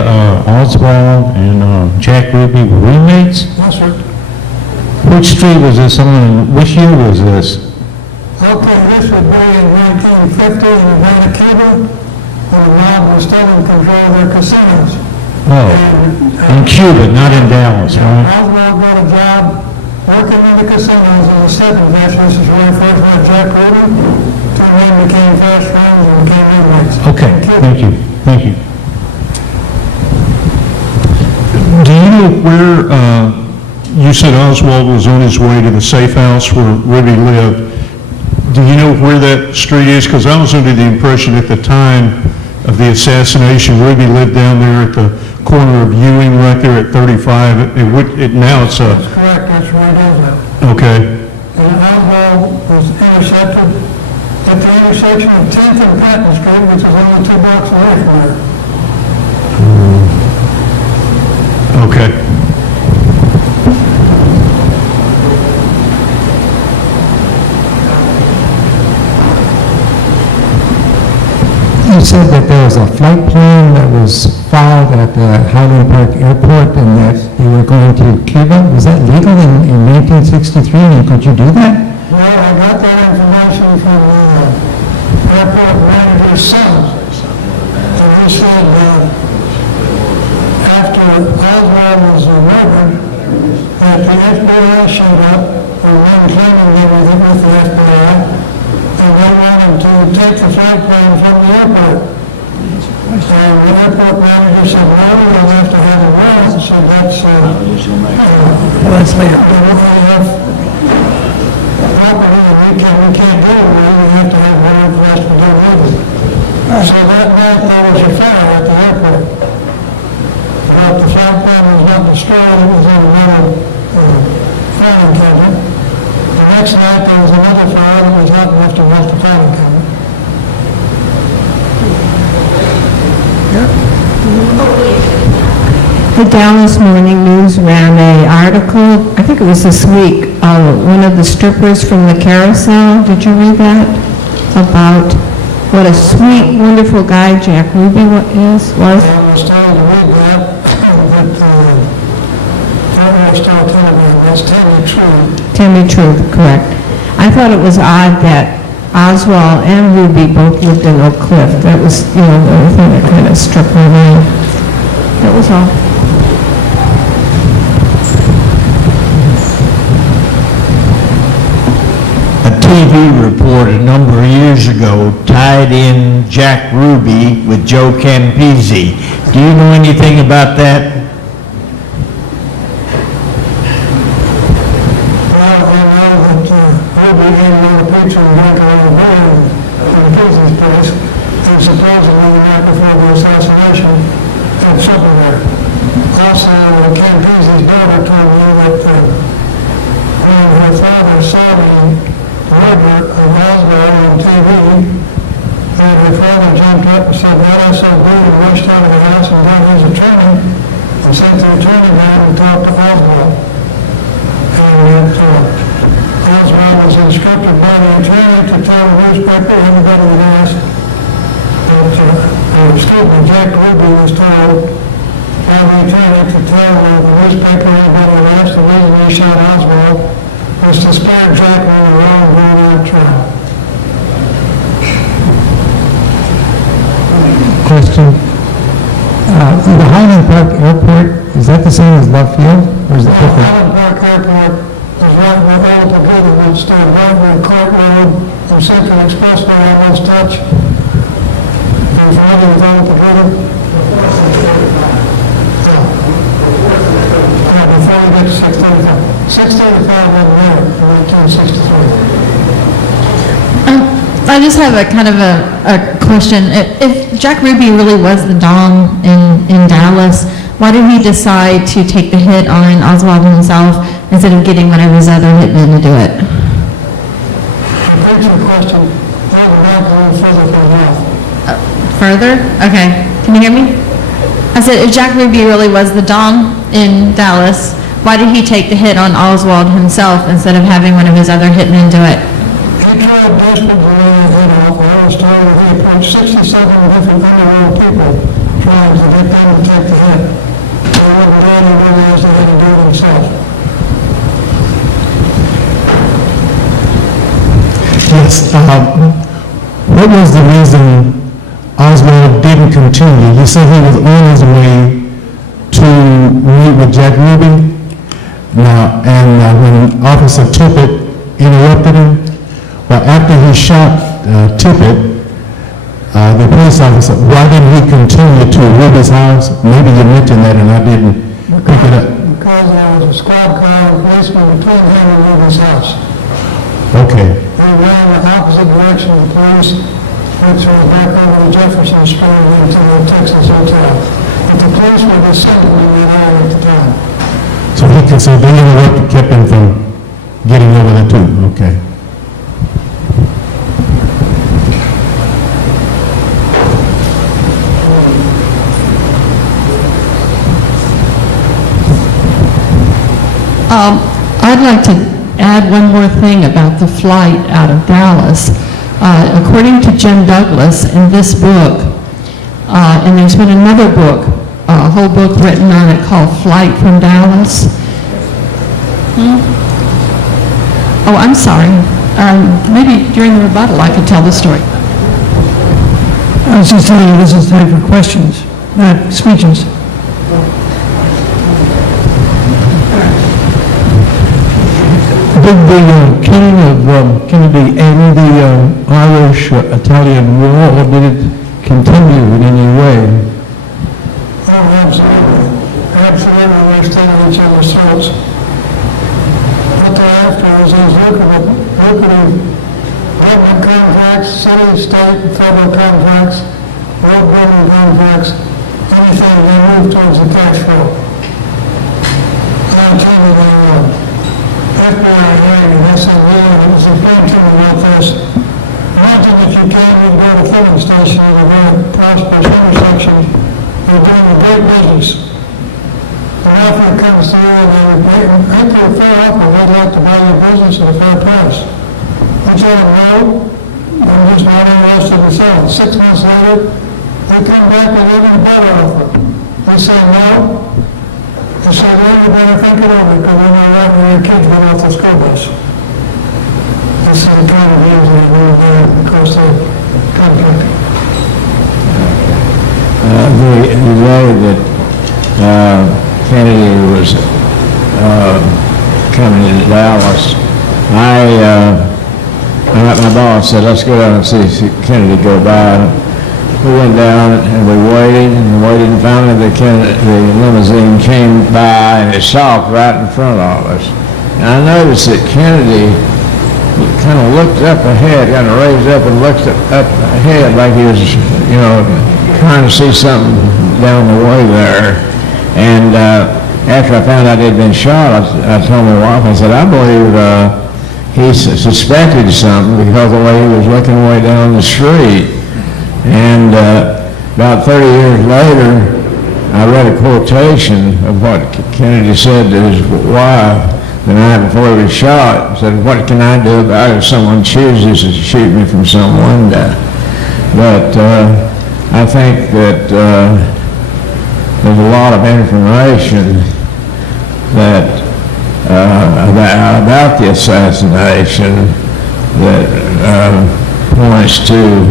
Oswald and Jack Ruby were roommates? Yes, sir. Which street was this on, and which year was this? Okay, this would be in 1950 in Havana, Cuba, when the mob was still in control of their casinos. Oh, in Cuba, not in Dallas, right? Oswald got a job working in the casinos in the 70s. This is where I first met Jack Ruby. Two men became fast friends and became roommates. Okay, thank you, thank you. Do you know where, you said Oswald was on his way to the safe house where Ruby lived. Do you know where that street is? Because I was under the impression at the time of the assassination, Ruby lived down there at the corner of Ewing, right there at 35. Now it's a... That's correct, that's where it is now. Okay. And Oswald was intercepted at the intersection of 10th and Patton Street, which is only 2 blocks away from there. Okay. You said that there was a flight plan that was filed at the Highland Park Airport and that they were going to Cuba. Was that legal in 1963, and could you do that? Well, I got that information from the airport manager's son. And he said after Oswald was murdered, that the FBI showed up and then claiming they were with the FBI, and they wanted to take the flight plan from the airport. And the airport manager said, no, we'll have to have a warrant. So that's, Leslie, we have property and we can't do it. We have to have a warrant for us to do it. So that night there was a fire at the airport. But the flight plan was not destroyed. It was in a metal filing cabinet. The next night there was another fire that was hot enough to melt the filing cabinet. The Dallas Morning News ran an article, I think it was this week, one of the strippers from the carousel. Did you read that? About what a sweet, wonderful guy Jack Ruby was. I was told to read that, but I was told that's Tammy True. Tammy Truth, correct. I thought it was odd that Oswald and Ruby both lived in Oak Cliff. That was, the other thing that kind of struck my mind. That was all. A TV report a number of years ago tied in Jack Ruby with Joe Campisi. Do you know anything about that? Well, I know that Ruby had a picture of Michael on the board in the business place, and supposedly the night before the assassination had supper there. Also, Campisi's daughter told me that when her father saw the murder of Oswald on TV, and her father jumped up and said, "What I saw Ruby," and rushed out of the house and got his attorney, and sent the attorney down and talked to Oswald. And Oswald was instructed by the attorney to tell the newspaper everybody would ask that, Jack Ruby was told by the attorney to tell the newspaper everybody would ask the reason he shot Oswald was to spare Jack on the long drawn-out trial. Question. The Highland Park Airport, is that the same as Love Field, or is it different? Highland Park Airport is right where all together would stand right where Clark Road and Central Expressway almost touch. And familiar with all together? Before we get to 635. 635 wasn't there in 1963. I just have a kind of a question. If Jack Ruby really was the Don in Dallas, why did he decide to take the hit on Oswald himself instead of getting one of his other hitmen to do it? Thanks for the question. I would like to go further from that. Further? Okay. Can you hear me? I said, if Jack Ruby really was the Don in Dallas, why did he take the hit on Oswald himself instead of having one of his other hitmen do it? He tried desperately to lay his head off. I was told that he approached 67 different underworld people trying to organize the victim and take the hit. They wouldn't do it, they realized they had to do it themselves. Yes, what was the reason Oswald didn't continue? You said he was on his way to meet with Jack Ruby. Now, and when Officer Tippett interrupted him, well, after he shot Tippett, the police officer, why didn't he continue to Ruby's house? Maybe you mentioned that and I didn't pick it up. Because there was a squad car and policeman between him and Ruby's house. Okay. They ran in the opposite direction of the police, went through back over to Jefferson Street into the Texas Hotel. But the police were descending in that area at the time. So they interrupted, kept him from getting over the tube, okay. I'd like to add one more thing about the flight out of Dallas. According to Jim Douglas in this book, and there's been another book, a whole book written on it called Flight from Dallas. Oh, I'm sorry. Maybe during the rebuttal I could tell the story. I was just telling you this is time for questions, not speeches. Did the killing of Kennedy end the Irish-Italian War, or did it continue in any way? Oh, absolutely. Absolutely, we're still at each other's throats. What they're after is those lucrative government contracts, city, state, and federal contracts, road building contracts, anything they move towards the cash flow. I'll tell you the FBI hearing, and I said, it was important to me about this. Imagine if you can't even go to the filling station at a very prosperous intersection, you're doing a great business. The Mafia comes through and they're after a fair offer, they'd like to buy your business at a fair price. You tell them no, they're just not interested in selling. 6 months later, they come back and give you a better offer. They say no. They say, well, you better think it over because when you're out when your kids get off the school bus. This is the kind of things that are going there because they're contracting. The way that Kennedy was coming into Dallas, my boss said, let's go down and see Kennedy go by. We went down and we waited and finally the limousine came by and it stopped right in front of us. And I noticed that Kennedy kind of looked up ahead, kind of raised up and looked up ahead like he was, trying to see something down the way there. And after I found out he'd been shot, I told my wife, I said, I believe he suspected something because of the way he was looking way down the street. And about 30 years later, I read a quotation of what Kennedy said to his wife the night before he was shot. He said, what can I do about it if someone chooses to shoot me from some window? But I think that there's a lot of information that about the assassination that points to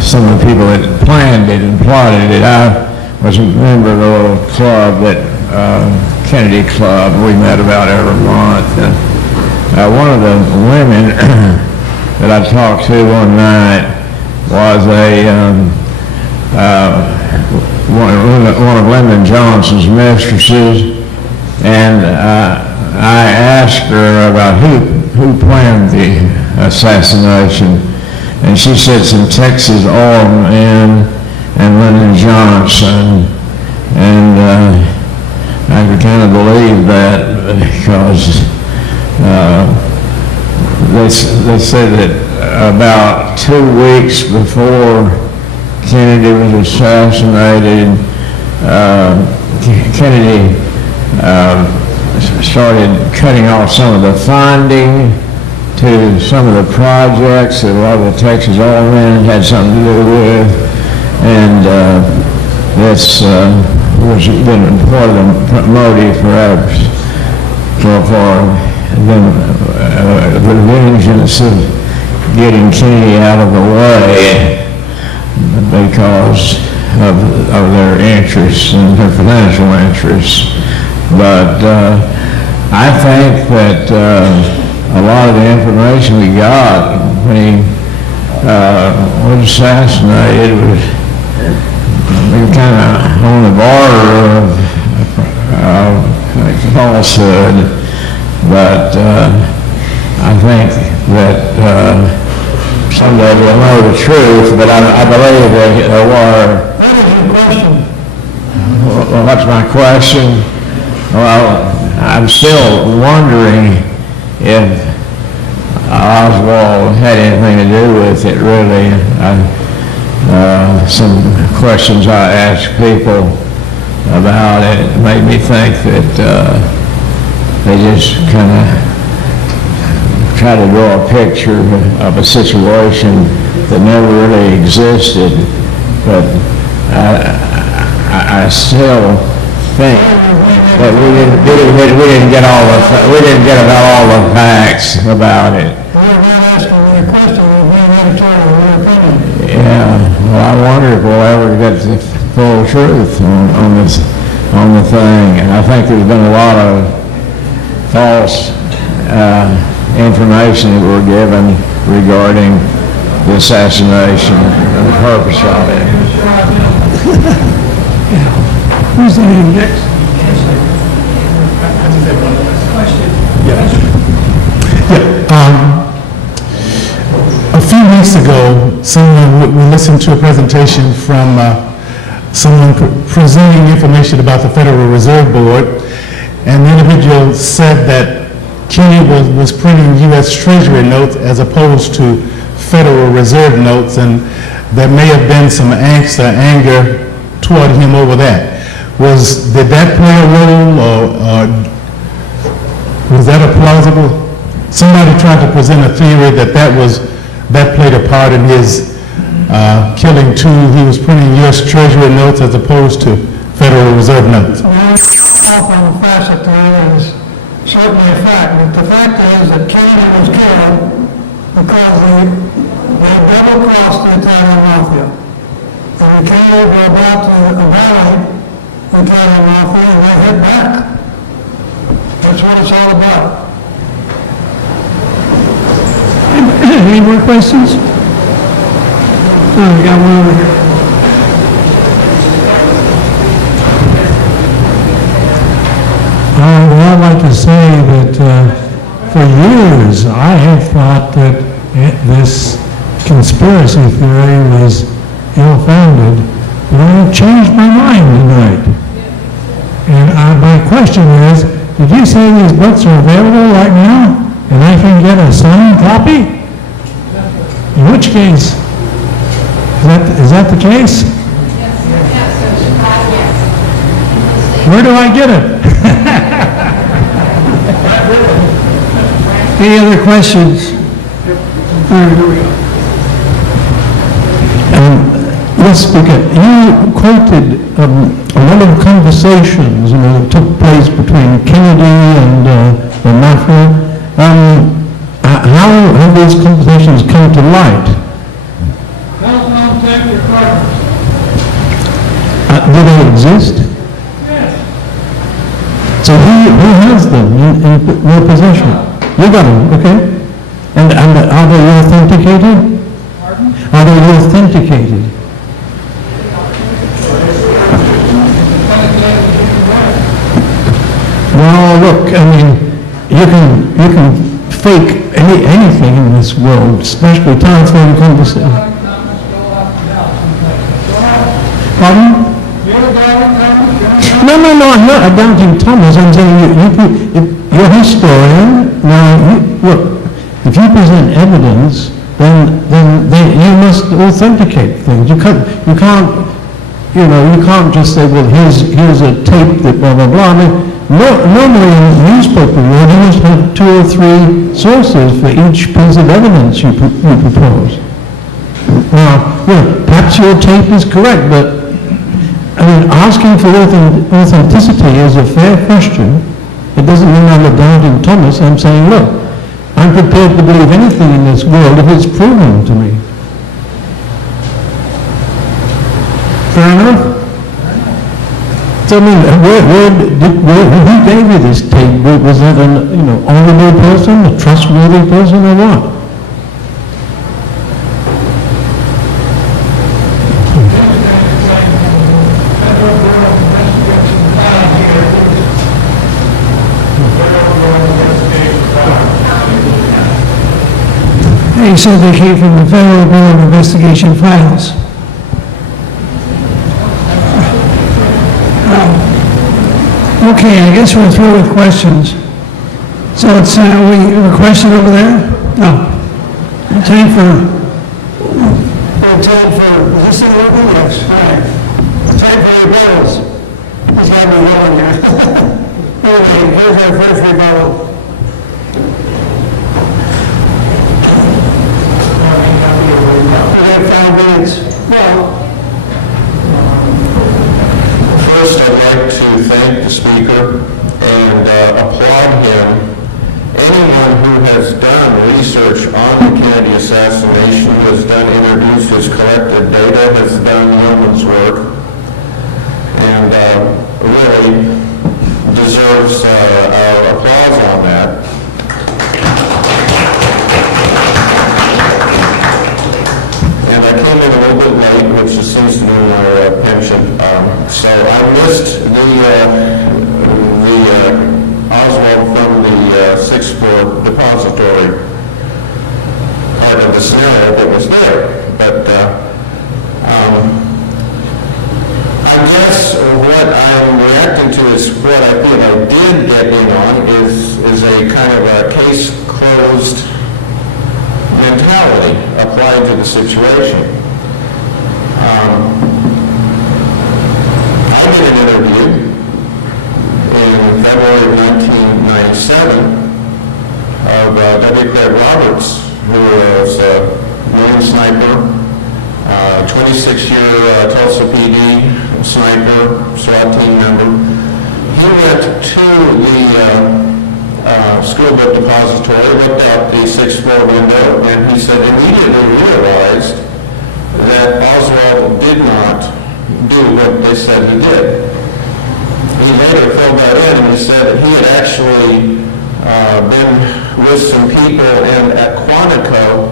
some of the people that planned it and plotted it. I was a member of a little club, Kennedy Club. We met about every month. And one of the women that I talked to one night was one of Lyndon Johnson's mistresses, and I asked her about who planned the assassination. And she said some Texas oil men and Lyndon Johnson. And I could kind of believe that because they said that about 2 weeks before Kennedy was assassinated, Kennedy started cutting off some of the funding to some of the projects that a lot of the Texas oil men had something to do with. And this was been part of the motive perhaps for the vengeance of getting Kennedy out of the way because of their interests and their financial interests. But I think that a lot of the information we got when he was assassinated was kind of on the border of falsehood. But I think that someday we'll know the truth, but I believe there were. What is your question? Well, what's my question? Well, I'm still wondering if Oswald had anything to do with it, really. Some questions I asked people about it made me think that they just kind of try to draw a picture of a situation that never really existed. But I still think that we didn't get all the facts about it. We're not asking you a question, we're going to tell you your opinion. Yeah, well, I wonder if we'll ever get the full truth on the thing. And I think there's been a lot of false information that were given regarding the assassination and the purpose of it. Who's the next? A few weeks ago, we listened to a presentation from someone presenting information about the Federal Reserve Board, and the individual said that Kennedy was printing U.S. Treasury notes as opposed to Federal Reserve notes, and there may have been some angst or anger toward him over that. Did that play a role, or was that a plausible? Somebody tried to present a theory that played a part in his killing too. He was printing U.S. Treasury notes as opposed to Federal Reserve notes. Off on the facet there is certainly a fact, but the fact is that Kennedy was killed because they double-crossed the Italian Mafia. And they came over about the valley, the Italian Mafia, and they hit back. That's what it's all about. Any more questions? Oh, we got one over here. I'd like to say that for years I have thought that this conspiracy theory was ill-founded, but I have changed my mind tonight. And my question is, did you say these books are available right now and I can get a signed copy? In which case, is that the case? Where do I get it? Any other questions? All right, here we go. Yes, Speaker, you quoted a lot of conversations that took place between Kennedy and the Mafia. How have these conversations come to light? Do they exist? Yes. So who has them in your possession? You got them, okay. And are they authenticated? Pardon? Are they authenticated? Well, look, I mean, you can fake anything in this world, especially telephone conversation. Pardon? No, I'm not doubting Thomas. I'm saying you're a historian. Now, look, if you present evidence, then you must authenticate things. You can't just say, well, here's a tape that blah blah blah. I mean, normally in newspaper world, you must have 2 or 3 sources for each piece of evidence you propose. Now, perhaps your tape is correct, but mean, asking for authenticity is a fair question. It doesn't mean I'm a doubting Thomas. I'm saying, look, I'm prepared to believe anything in this world if it's proven to me. Fair enough? So, I mean, who gave you this tape? Was that an, honorable person, a trustworthy person, or what? He said they came from the Federal Bureau of Investigation files. Okay, I guess we're through with questions. So it's, we have a question over there? No. Time for, is this thing working? Yes. All right. Time for rebuttals. He's got me rolling here. Anyway, here's our first rebuttal. We have 5 minutes. Well, first, I'd like to thank the speaker and applaud him. Anyone who has done research on the Kennedy assassination, who has done interviews, has collected data, has done yeoman's work, and really deserves our applause on that. And I came in a little bit late, which seems to be my pension. So I missed the Oswald from the 6th floor depository part of the scenario that was there. But I guess what I'm reacting to is what I feel I did get in on is a kind of a case closed mentality applied to the situation. I did an interview in February of 1997 of W. Craig Roberts, who was a Marine sniper, 26-year Tulsa PD sniper, SWAT team member. He went to the school book depository, looked out the 6th floor window, and he said immediately realized that Oswald did not do what they said he did. He later filled that in and he said that he had actually been with some people, and at Quantico,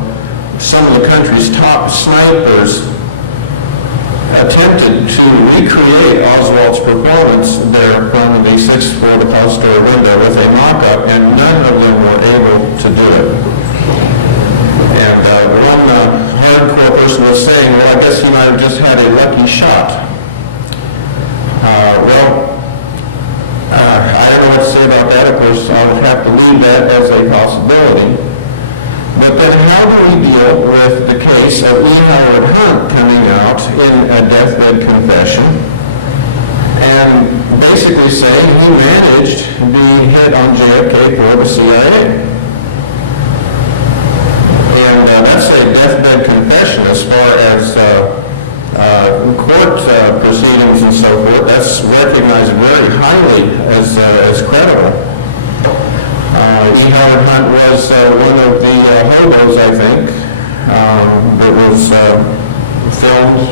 some of the country's top snipers attempted to recreate Oswald's performance there from the 6th floor depository window with a mock-up, and none of them were able to do it. And one hardcore person was saying, well, I guess he might have just had a lucky shot. I don't know what to say about that. Of course, I would have to leave that as a possibility. But then how do we deal with the case of E. Howard Hunt coming out in a deathbed confession and basically saying he managed being hit on JFK for the CIA? And that's a deathbed confession as far as court proceedings and so forth. That's recognized very highly as credible. E. Howard Hunt was one of the hobos, I think, that was filmed,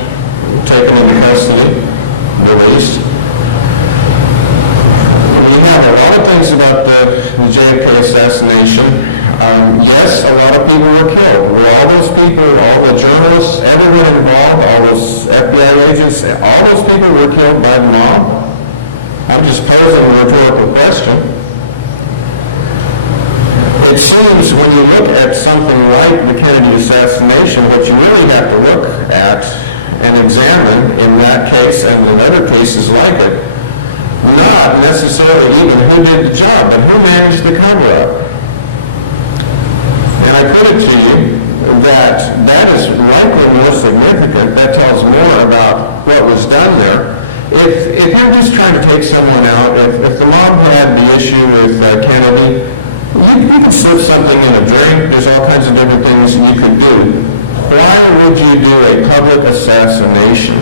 taken into custody, released. We have a lot of things about the JFK assassination. Yes, a lot of people were killed. Were all those people, all the journalists, everyone involved, all those FBI agents, all those people were killed by the mob? I'm just posing a rhetorical question. It seems when you look at something like the Kennedy assassination, what you really have to look at and examine in that case and in other cases like it, not necessarily even who did the job, but who managed the cover-up. And I put it to you that is likely more significant. That tells more about what was done there. If you're just trying to take someone out, if the mob had the issue with Kennedy, you can slip something in a drink. There's all kinds of different things you could do. Why would you do a public assassination?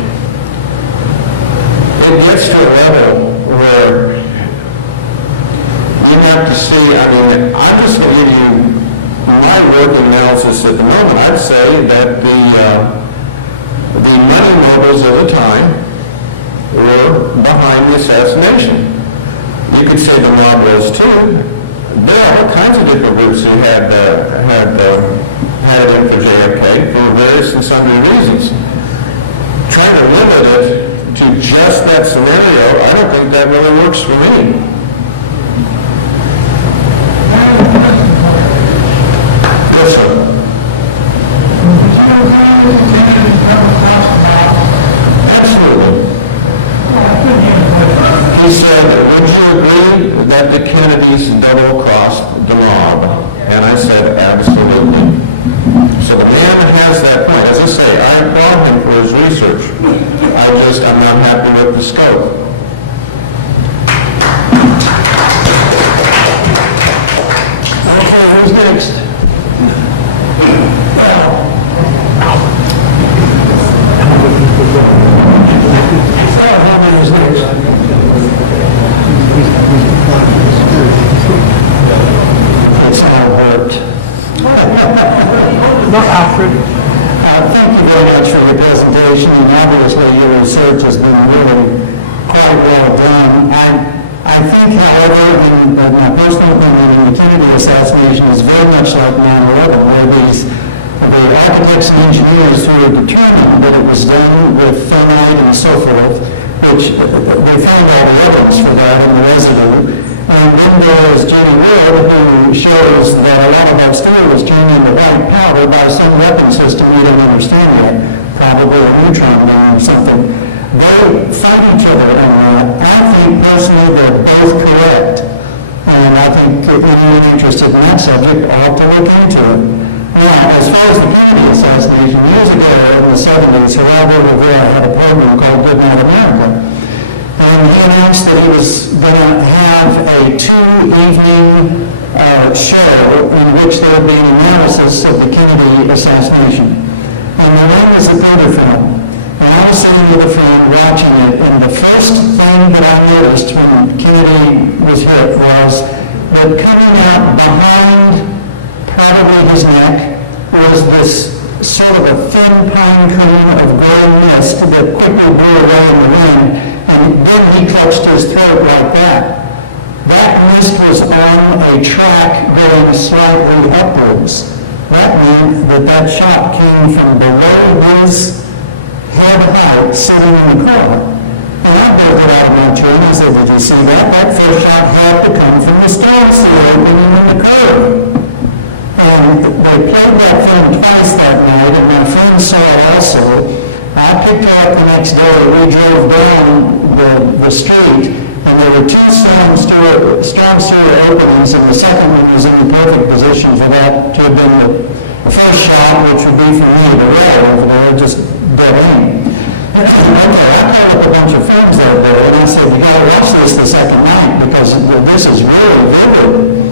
it gets to a level where you have to see, I mean, I'm just going to give you my work analysis at the moment. I'd say that the money moguls of the time were behind the assassination. You could say the mob was too. There are all kinds of different groups who had in for JFK for various and sundry reasons. Trying to limit it to just that scenario, I don't think that really works for me. Yes, sir. Absolutely. He said, would you agree that the Kennedys double-crossed the mob? And I said, absolutely. So the man has that point. As I say, I applaud him for his research. I'm not happy with the scope. Okay, who's next? It's all hurt. No, Alfred. Thank you very much for your presentation, and obviously your research has been really quite well done. I think, however, in my personal opinion, the Kennedy assassination is very much like 9/11, where the architects and engineers who were determined that it was done with thermite and so forth, which they found all the evidence for that in the residue. And then there is Jenny Wood, who shows that a lot of that steel was turned into white powder by some weapon system we don't understand yet, probably a neutron bomb or something. They fight each other on that. I think personally they're both correct. And I think anyone interested in that subject ought to look into it. Now, as far as the Kennedy assassination, years ago in the 70s, Geraldo Rivera had a program called Good Night America. And he announced that he was going to have a 2-evening show in which there would be an analysis of the Kennedy assassination. And the one was a theater film. And I was sitting with a friend watching it, and the first thing that I noticed when Kennedy was hit was that coming out behind probably his neck was this sort of a thin pine cone of gray mist that quickly blew away in the wind, and then he clutched his throat like that. That mist was on a track going slightly upwards. That meant that that shot came from below his head height sitting in the car. And I pulled it out of my chair and I said, did you see that? That first shot had to come from the storm sewer opening in the curve. And they played that film twice that night, and my friend saw it also. I picked her up the next day. We drove down the street, and there were 2 storm sewer openings, and the second one was in the perfect position for that to have been the first shot, which would be from me to the rail over there, just dead end. Okay, I called up a bunch of friends out there, and I said, you gotta watch this the second night, because this is really vivid.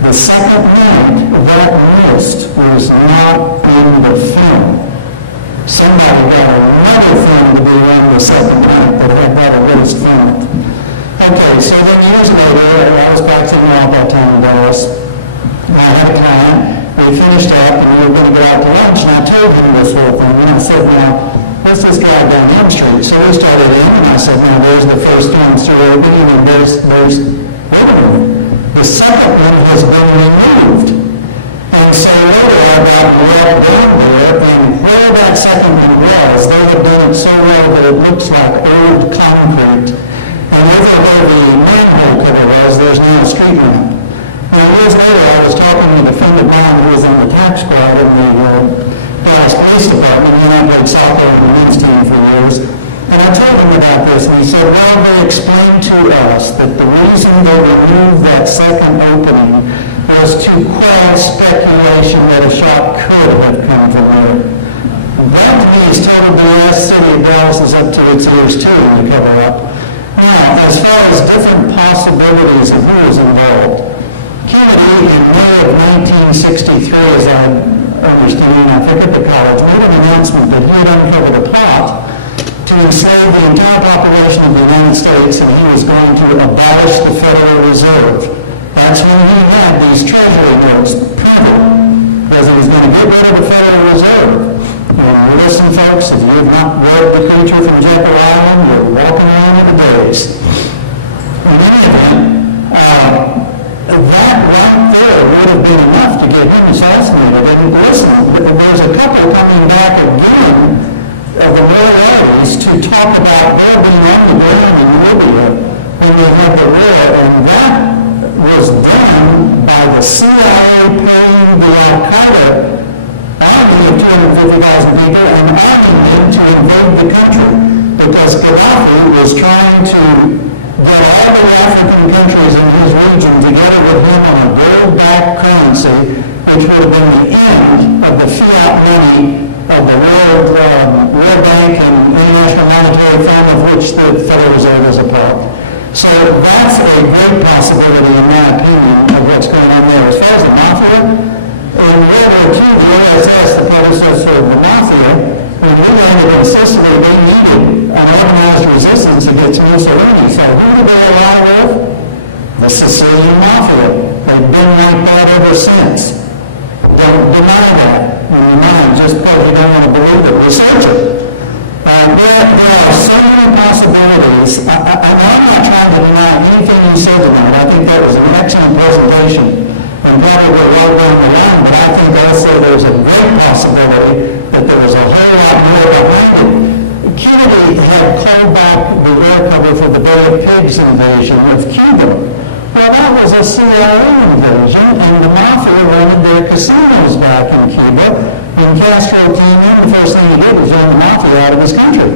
The second night, that mist was not in the film. Somebody got another film to be on the second night that had that erased from it. Okay, so then years later, I was back to the Mafia town in Dallas. I had a client, we finished up, and we were going to go out to lunch, and I told him this whole thing, and I said, now, what's this guy down M Street? So we started in, and I said, now, there's the first storm sewer opening, and there's the second one has been removed. And so later I got right down there, and where that second one was, they had done it so well that it looks like old concrete. And over where the manhole cover was, there's now a street lamp. Now years later I was talking with a friend of mine who was in the tax squad in the Dallas Police Department, and I played soccer on the men's team for years. And I told him about this, and he said, well, they explained to us that the reason they removed that second opening was to quell speculation that a shot could have come from there. That to me is told the last city of Dallas is up to its ears too in the cover-up. Now, as far as different possibilities of who was involved, Kennedy in May of 1963, as I understand, I think at the college, made an announcement that he had uncovered a plot to to enslave the entire population of the United States, and he was going to abolish the Federal Reserve. That's when he had these treasury notes printed, because he was going to get rid of the Federal Reserve. Listen, folks, if you have not read The Creature from Jekyll Island, you're walking around in the days. In any event, that right there would have been enough to get him assassinated. And listen, there's a couple coming back again of the laureates to talk about their being on the ground in Libya when they had the war, and that was done by the CIA paying the Al-Qaeda army of 250,000 people and arming them to invade the country, because Gaddafi was trying to get all the African countries in his region together with him on a gold-backed currency, which would have been the end of the fiat money of the World Bank and International Monetary Fund, of which the Federal Reserve is a part. So that's a great possibility, in my opinion, of what's going on there. As far as the Mafia, in World War II, the USS, the predecessor of the Mafia, when we landed in Sicily, they needed an organized resistance against Mussolini. So who did they ally with? The Sicilian Mafia. They've been like that ever since. Don't deny that in your mind, just because you don't want to believe it. Research it. There are so many possibilities. I'm not trying to deny anything you said tonight. I think that was an excellent presentation, and probably well down the line, but I think also there's a great possibility that there was a whole lot more behind it. Kennedy had called back the air cover for the Bay of Pigs invasion of Cuba. Well, that was a CIA invasion, and the Mafia wanted their casinos back in Cuba. When Castro came in, the first thing he did was run the Mafia out of his country.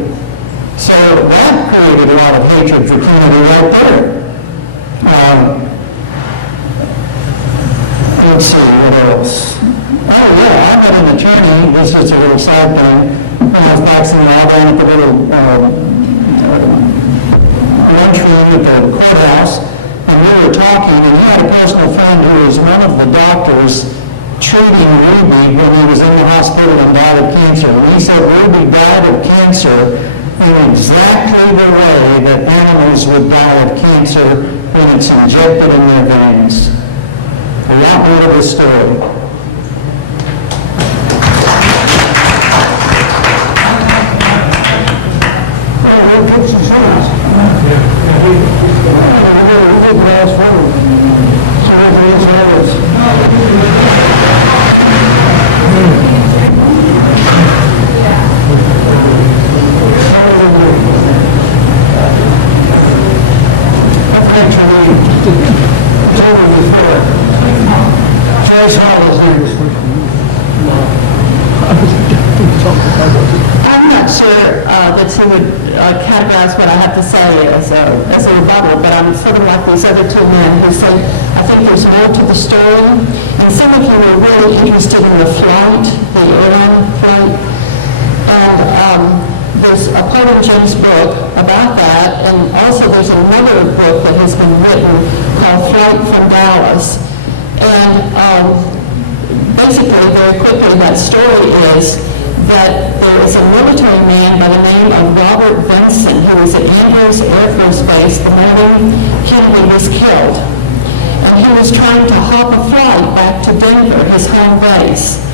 So that created a lot of hatred for Kennedy right there. Let's see, what else? Oh, yeah, I've got an attorney. This is a little side thing. When I was boxing it all down at the little lunchroom at the courthouse, and we were talking, and he had a personal friend who was one of the doctors treating Ruby when he was in the hospital and died of cancer. And he said Ruby died of cancer in exactly the way that animals would die of cancer when it's injected in their veins. A lot more of the story. I'm not sure that he would categorize what I have to say as a rebuttal, but I'm sort of like these other two men who say, I think there's more to the story. And some of you were really interested in the flight, the airline flight. And there's a part of Jim's book about that, and also there's another book that has been written called Flight from Dallas. And basically, very quickly, that story is that there is a military man by the name of Robert Vinson who was at Andrews Air Force Base the morning Kennedy was killed. And he was trying to hop a flight back to Denver, his home base.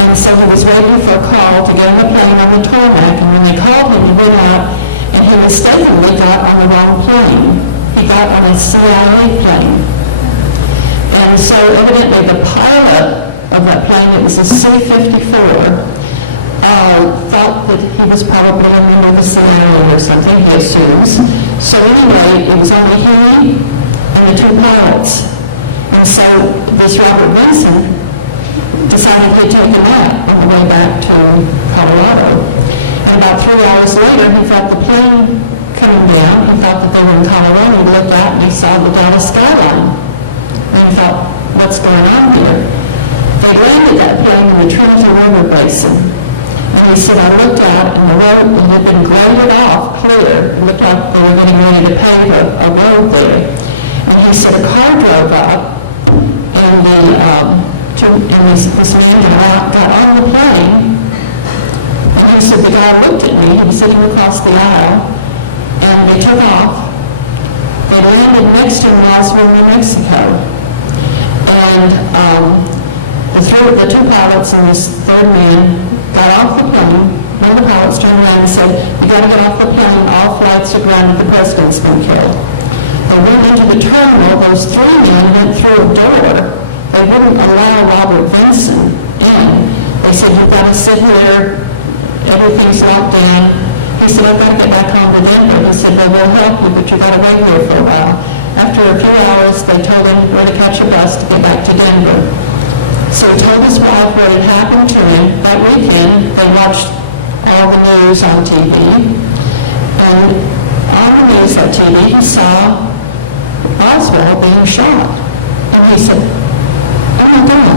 And so he was waiting for a call to get on the plane on the tarmac, and when they called him, he went out, and he mistakenly got on the wrong plane. He got on a CIA plane. And so evidently the pilot of that plane, it was a C-54, thought that he was probably a member of the CIA or something, he assumes. So anyway, it was only he and the two pilots. And so this Robert Vinson decided he'd take a nap on the way back to Colorado. And about 3 hours later, he felt the plane coming down. He thought that they were in Colorado. He looked out and he saw the Dallas skyline. And he thought, what's going on here? They landed that plane in the Trinity River Basin. And he said, I looked out and the road had been graded off clear. It looked like they were getting ready to pave a road there. And he said a car drove up, and this man got on the plane, and he said the guy looked at me, he was sitting across the aisle, and they took off. They landed next to Roswell, New Mexico. And the two pilots and this third man got off the plane. One of the pilots turned around and said, "You got to get off the plane, all flights are grounded, the president's been killed." They went into the terminal, those three men went through a door. They wouldn't allow Robert Vinson in. They said, "You've got to sit here, everything's locked down." He said, "I've got to get back home to Denver." He said, "They will help you, but you've got to wait here for a while." After a few hours, they told him where to catch a bus to get back to Denver. So he told his wife what had happened to him. That weekend, they watched all the news on TV. And on the news on TV, he saw Oswald being shot. And he said, "Oh my God,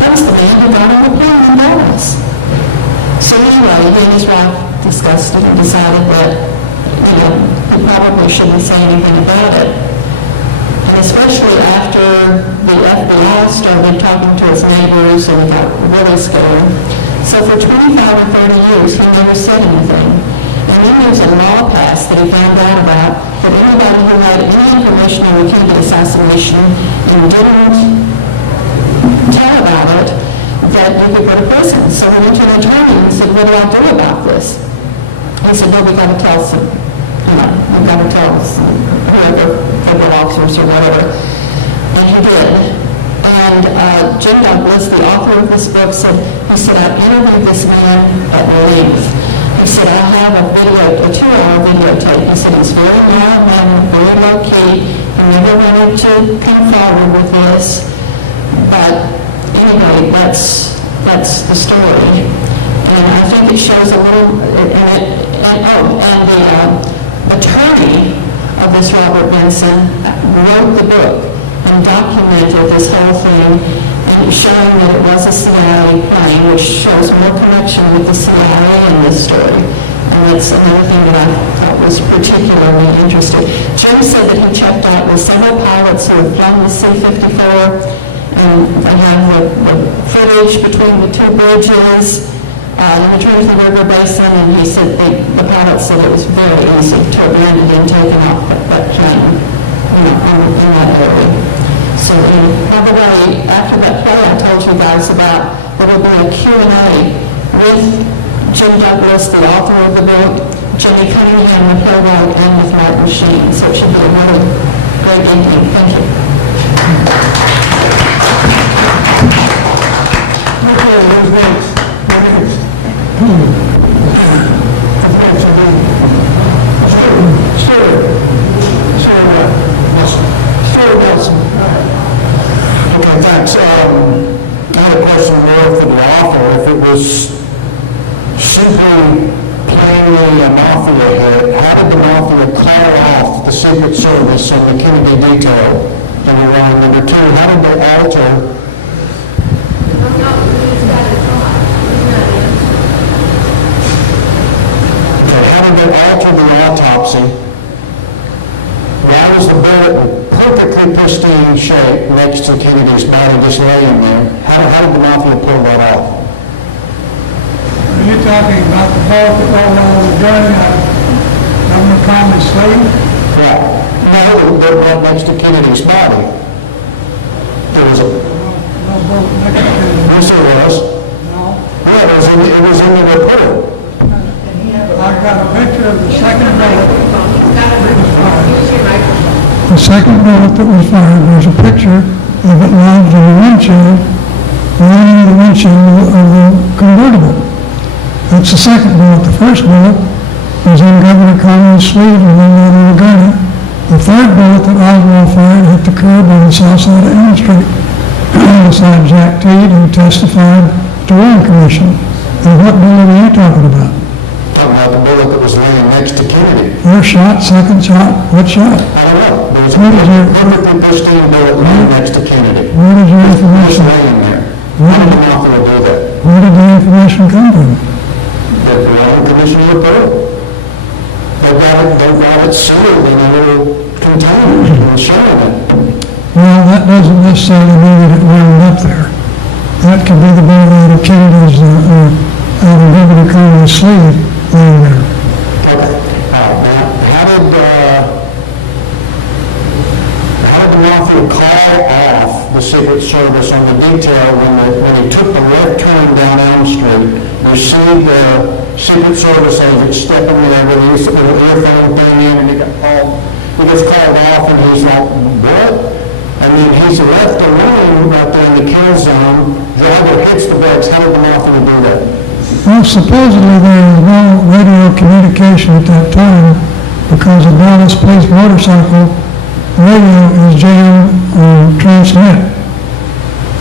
that was the man who got on the plane in Dallas." So anyway, he and his wife discussed it and decided that, he probably shouldn't say anything about it. And especially after the FBI started talking to his neighbors and got really scared. So for 25 or 30 years, he never said anything. And then there was a law passed that he found out about that anybody who had any information on the Kennedy assassination and didn't tell about it, that you could go to prison. So we went to an attorney and said, "What do I do about this?" He said, "Well, we got to tell some, we've got to tell some, whoever, federal officers or whatever." And he did. And Jim Douglas, the author of this book, said, "I interviewed this man at length." He said, "I have a 2-hour videotape." He said, "He's very mild-mannered, very low-key. He never wanted to come forward with this." But anyway, that's the story. And I think it shows a little, and the attorney of this Robert Vinson wrote the book and documented this whole thing, and showing that it was a CIA plane, which shows more connection with the CIA in this story. And that's another thing that I thought was particularly interesting. Jim said that he checked out with several pilots who had flown the C-54, and I have the footage between the two bridges in the Trinity River Basin, and he said the pilot said it was very easy to have landed and taken off that plane in that area. So, by the way, after that play I told you guys about, there will be a Q&A with Jim Douglas, the author of the book, Jimmy Cunningham, the playwright, and with Martin Sheen. So it should be another great evening. Thank you. Okay, thanks. I had a question more for the author. If it was simply plainly a Mafia hit, how did the Mafia call off the Secret Service and the Kennedy detail? Number one. Number two, how did they alter the autopsy? Why was the bullet in perfectly pristine shape next to Kennedy's body just laying there? How did the Mafia pull that off? Are you talking about the bullet that rolled out of the gun Governor Conley's sleeve? Right. No, right next to Kennedy's body. There was a... No bullet next to Kennedy. Yes, there was. No. Yeah, it was in the report. I've got a picture of the second bullet that was fired. The second bullet that was fired, there's a picture of it lodged in the windshield, lying in the windshield of the convertible. That's the second bullet. The first bullet was in Governor Conley's sleeve and then out of the gun. The third bullet that Oswald fired hit the curb on the south side of Elm Street beside Jack Teed, who testified to Warren Commission. And what bullet are you talking about? Talking about the bullet that was laying next to Kennedy. First shot, second shot, what shot? I don't know. There was a perfectly pristine bullet laying next to Kennedy. Where did your information? Just laying there. How did the Mafia do that? Where did the information come from? The Warren Commission report. They got it sealed in a little container and showing it. Well, that doesn't necessarily mean that it wound up there. That could be the bullet out of Kennedy's, out of Governor Conley's sleeve. detail when he took the left turn down Elm Street. You see the Secret Service agent stepping there with his little earphone thing in, and he gets called off, and he's like, what? I mean, he's left alone right there in the kill zone. Driver hits the brakes, handed them off, and he do that. Well, supposedly there was no radio communication at that time because the Dallas Police motorcycle radio is jammed on transmit.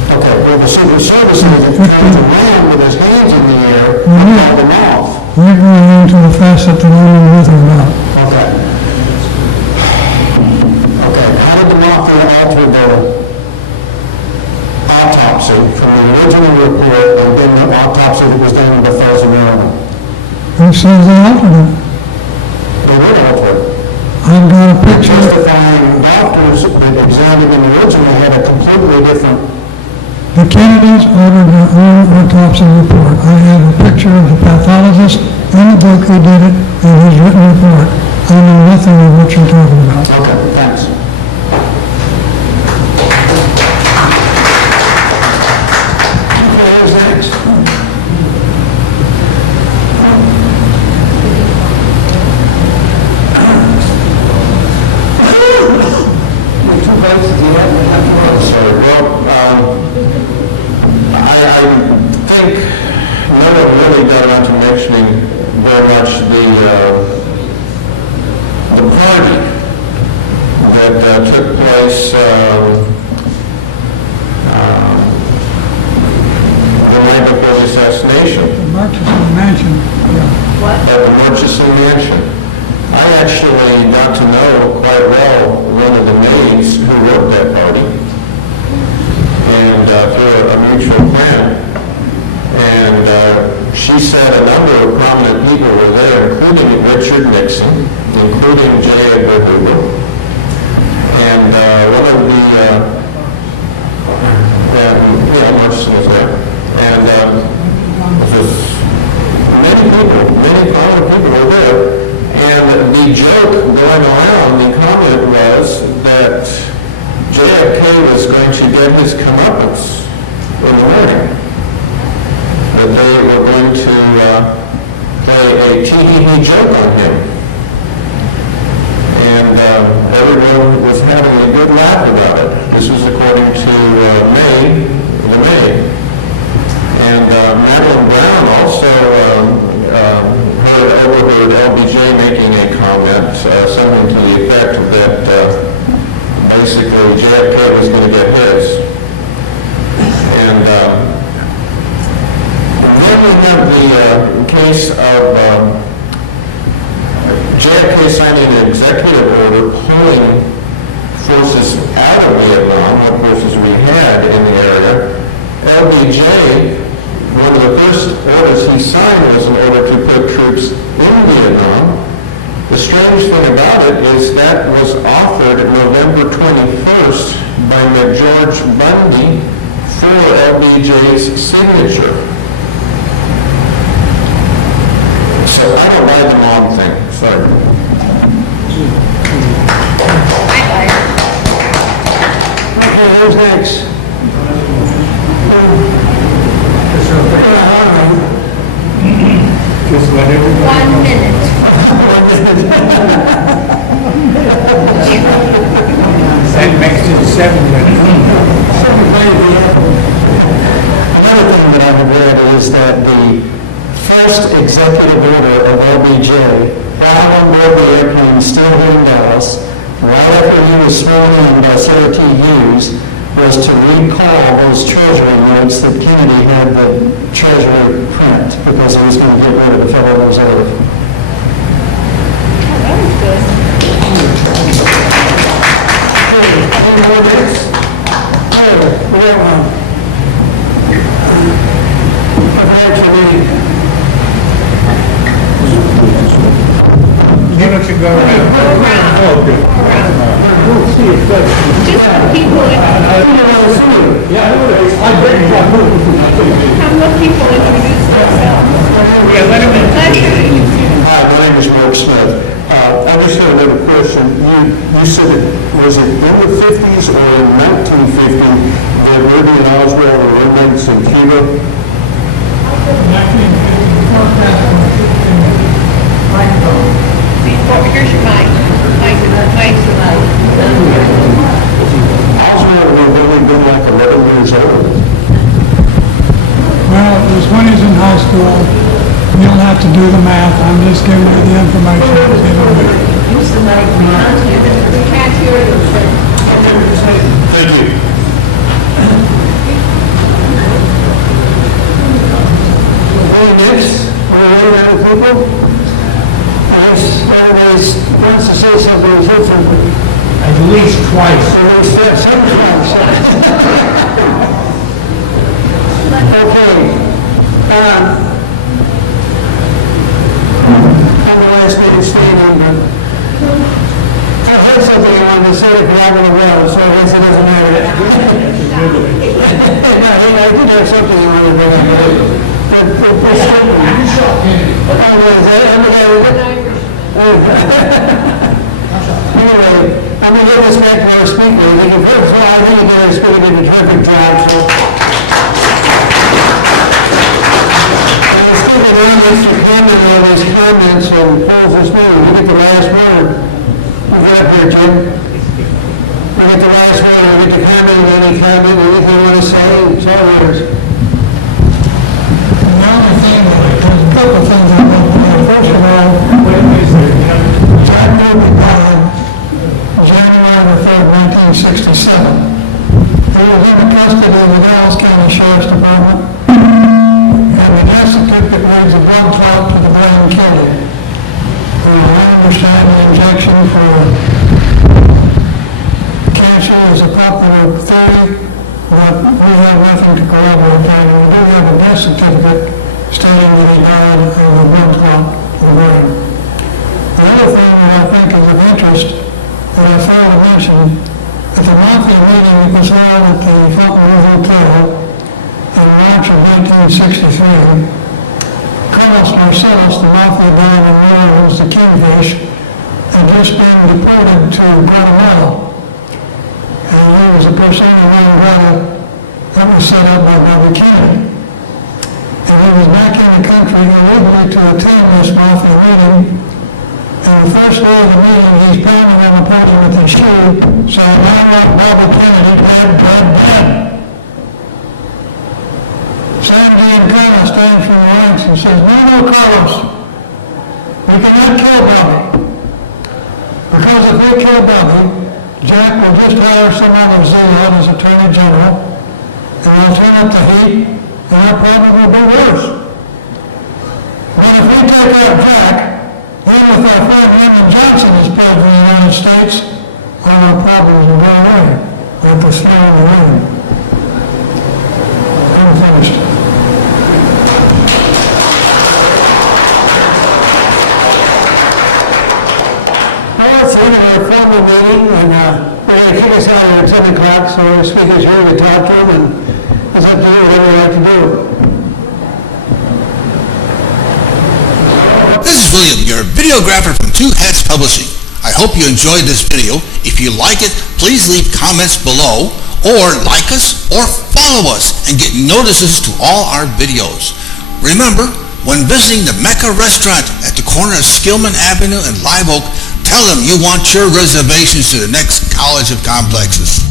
Okay, well, the Secret Service agent turns around with his hands in the air and called them off. We're going into the facet that I don't know nothing about. Okay. Okay, how did the Mafia alter the autopsy from the original report and then the autopsy that was done in Bethesda, Maryland? Who says they altered it? They would alter it. I've got a picture. Testifying doctors that examined the original had a completely different. The Kennedys ordered their own autopsy report. I have a picture of the pathologist and the book who did it and his written report. I know nothing of what you're talking about. Okay, thanks. Who's next? I think no one really got around to mentioning very much the party that took place the night before the assassination. The Murchison Mansion. What? At the Murchison Mansion. I actually got to know quite well one of the maids who wrote that party, and through a mutual friend. And she said a number of prominent people were there, including Richard Nixon, including J. Edgar Hoover, and one of the, Murchison was there, and just many prominent people were there. And the joke going around, the comment was that JFK was going to get his comeuppance in the morning. That they were going to play a tee-hee-hee joke on him. And everyone was having a good laugh about it. This was according to the May. And Madeline Brown also overheard LBJ making a comment, something to the effect that basically JFK was going to get his. And then we have the case of JFK signing an executive order pulling forces out of Vietnam, what forces we had in the area. LBJ, one of the first orders he signed was an order to put troops in Vietnam. The strange thing about it is that was offered November 21st by George Bundy for LBJ's signature. So I can write the wrong thing, sorry. Okay, who's next? Just whatever. 1 minute. That makes it 7 minutes. Another thing that I've read is that the first executive order of LBJ, while on board the airplane still here in Dallas, right after he was sworn in by Senator T. Hughes, was to recall those Treasury notes that Kennedy had the Treasury print because he was going to get rid of the Federal Reserve. That was good. Any more this? We have one. You can go around. Oh, okay. We'll see if that's... Just for people Have the people introduce themselves. Yeah, let him in. Hi, my name is Mark Smith. I just had another question. You said was it in the 50s or in 1950 that Ruby and Oswald were roommates in Cuba? Here's your mic. Oswald would have only been like 11 years old. Well, it was when he was in high school. You don't have to do the math. I'm just giving you the information I was given. Thank you. Next, any other people? Yes, everybody wants to say something different. At least twice. So we start sometimes. Okay. I'm the last man standing, but I heard something I wanted to say if you're not going to go, so I guess it doesn't matter. No, I did have something I wanted to bring up. Anyway, I'm going to give this back to our speaker. I think he's going to do a terrific job. So, and the speaker then needs to comment on his comments and close this meeting. We get the last word. We'll get up here, Jim. We get the last word. We get to comment on any comment, anything you want to say. It's all yours. A couple of things I want to do. First of all, Jack Ruby died January the 3rd, 1967. He was in the custody of the Dallas County Sheriff's Department, and the death certificate reads a blood clot to the brain killed him. I understand the injection for cancer is a popular theory, but we have nothing to corroborate that. We do have a death certificate stating that he died of a blood clot to the brain. The other thing that I think is of interest that I failed to mention, at the Mafia meeting that was held at the Falconwood Hotel in March of 1963, Carlos Marcellus, the Mafia don in New Orleans, the Kingfish, had just been deported to Guatemala. And he was a persona non grata that was set up by Bobby Kennedy. And he was back in the country illegally to attend this Mafia meeting. And the first day of the meeting, he's pounding on the podium with his shoe, saying, "I want Bobby Kennedy dead, dead, dead." Sam Giancana stands from the ranks and says, "No, Carlos, we cannot kill Bobby. Because if we kill Bobby, Jack will just hire someone of Zealand as Attorney General, and they'll turn up the heat, and our problem will be worse. But if we take out Jack, even with our friend Lyndon Johnson as president of the United States, all our problems will go away, like the snow in the rain." I'm finished. Well, it's the end of our formal meeting, and we're going to kick us out here at 7 o'clock, so the speaker's here to talk to them, and it's up to you what you'd like to do. This is William, your videographer from Two Hats Publishing. I hope you enjoyed this video. If you like it, please leave comments below, or like us, or follow us, and get notices to all our videos. Remember, when visiting the Mecca restaurant at the corner of Skillman Avenue and Live Oak, tell them you want your reservations to the next College of Complexes.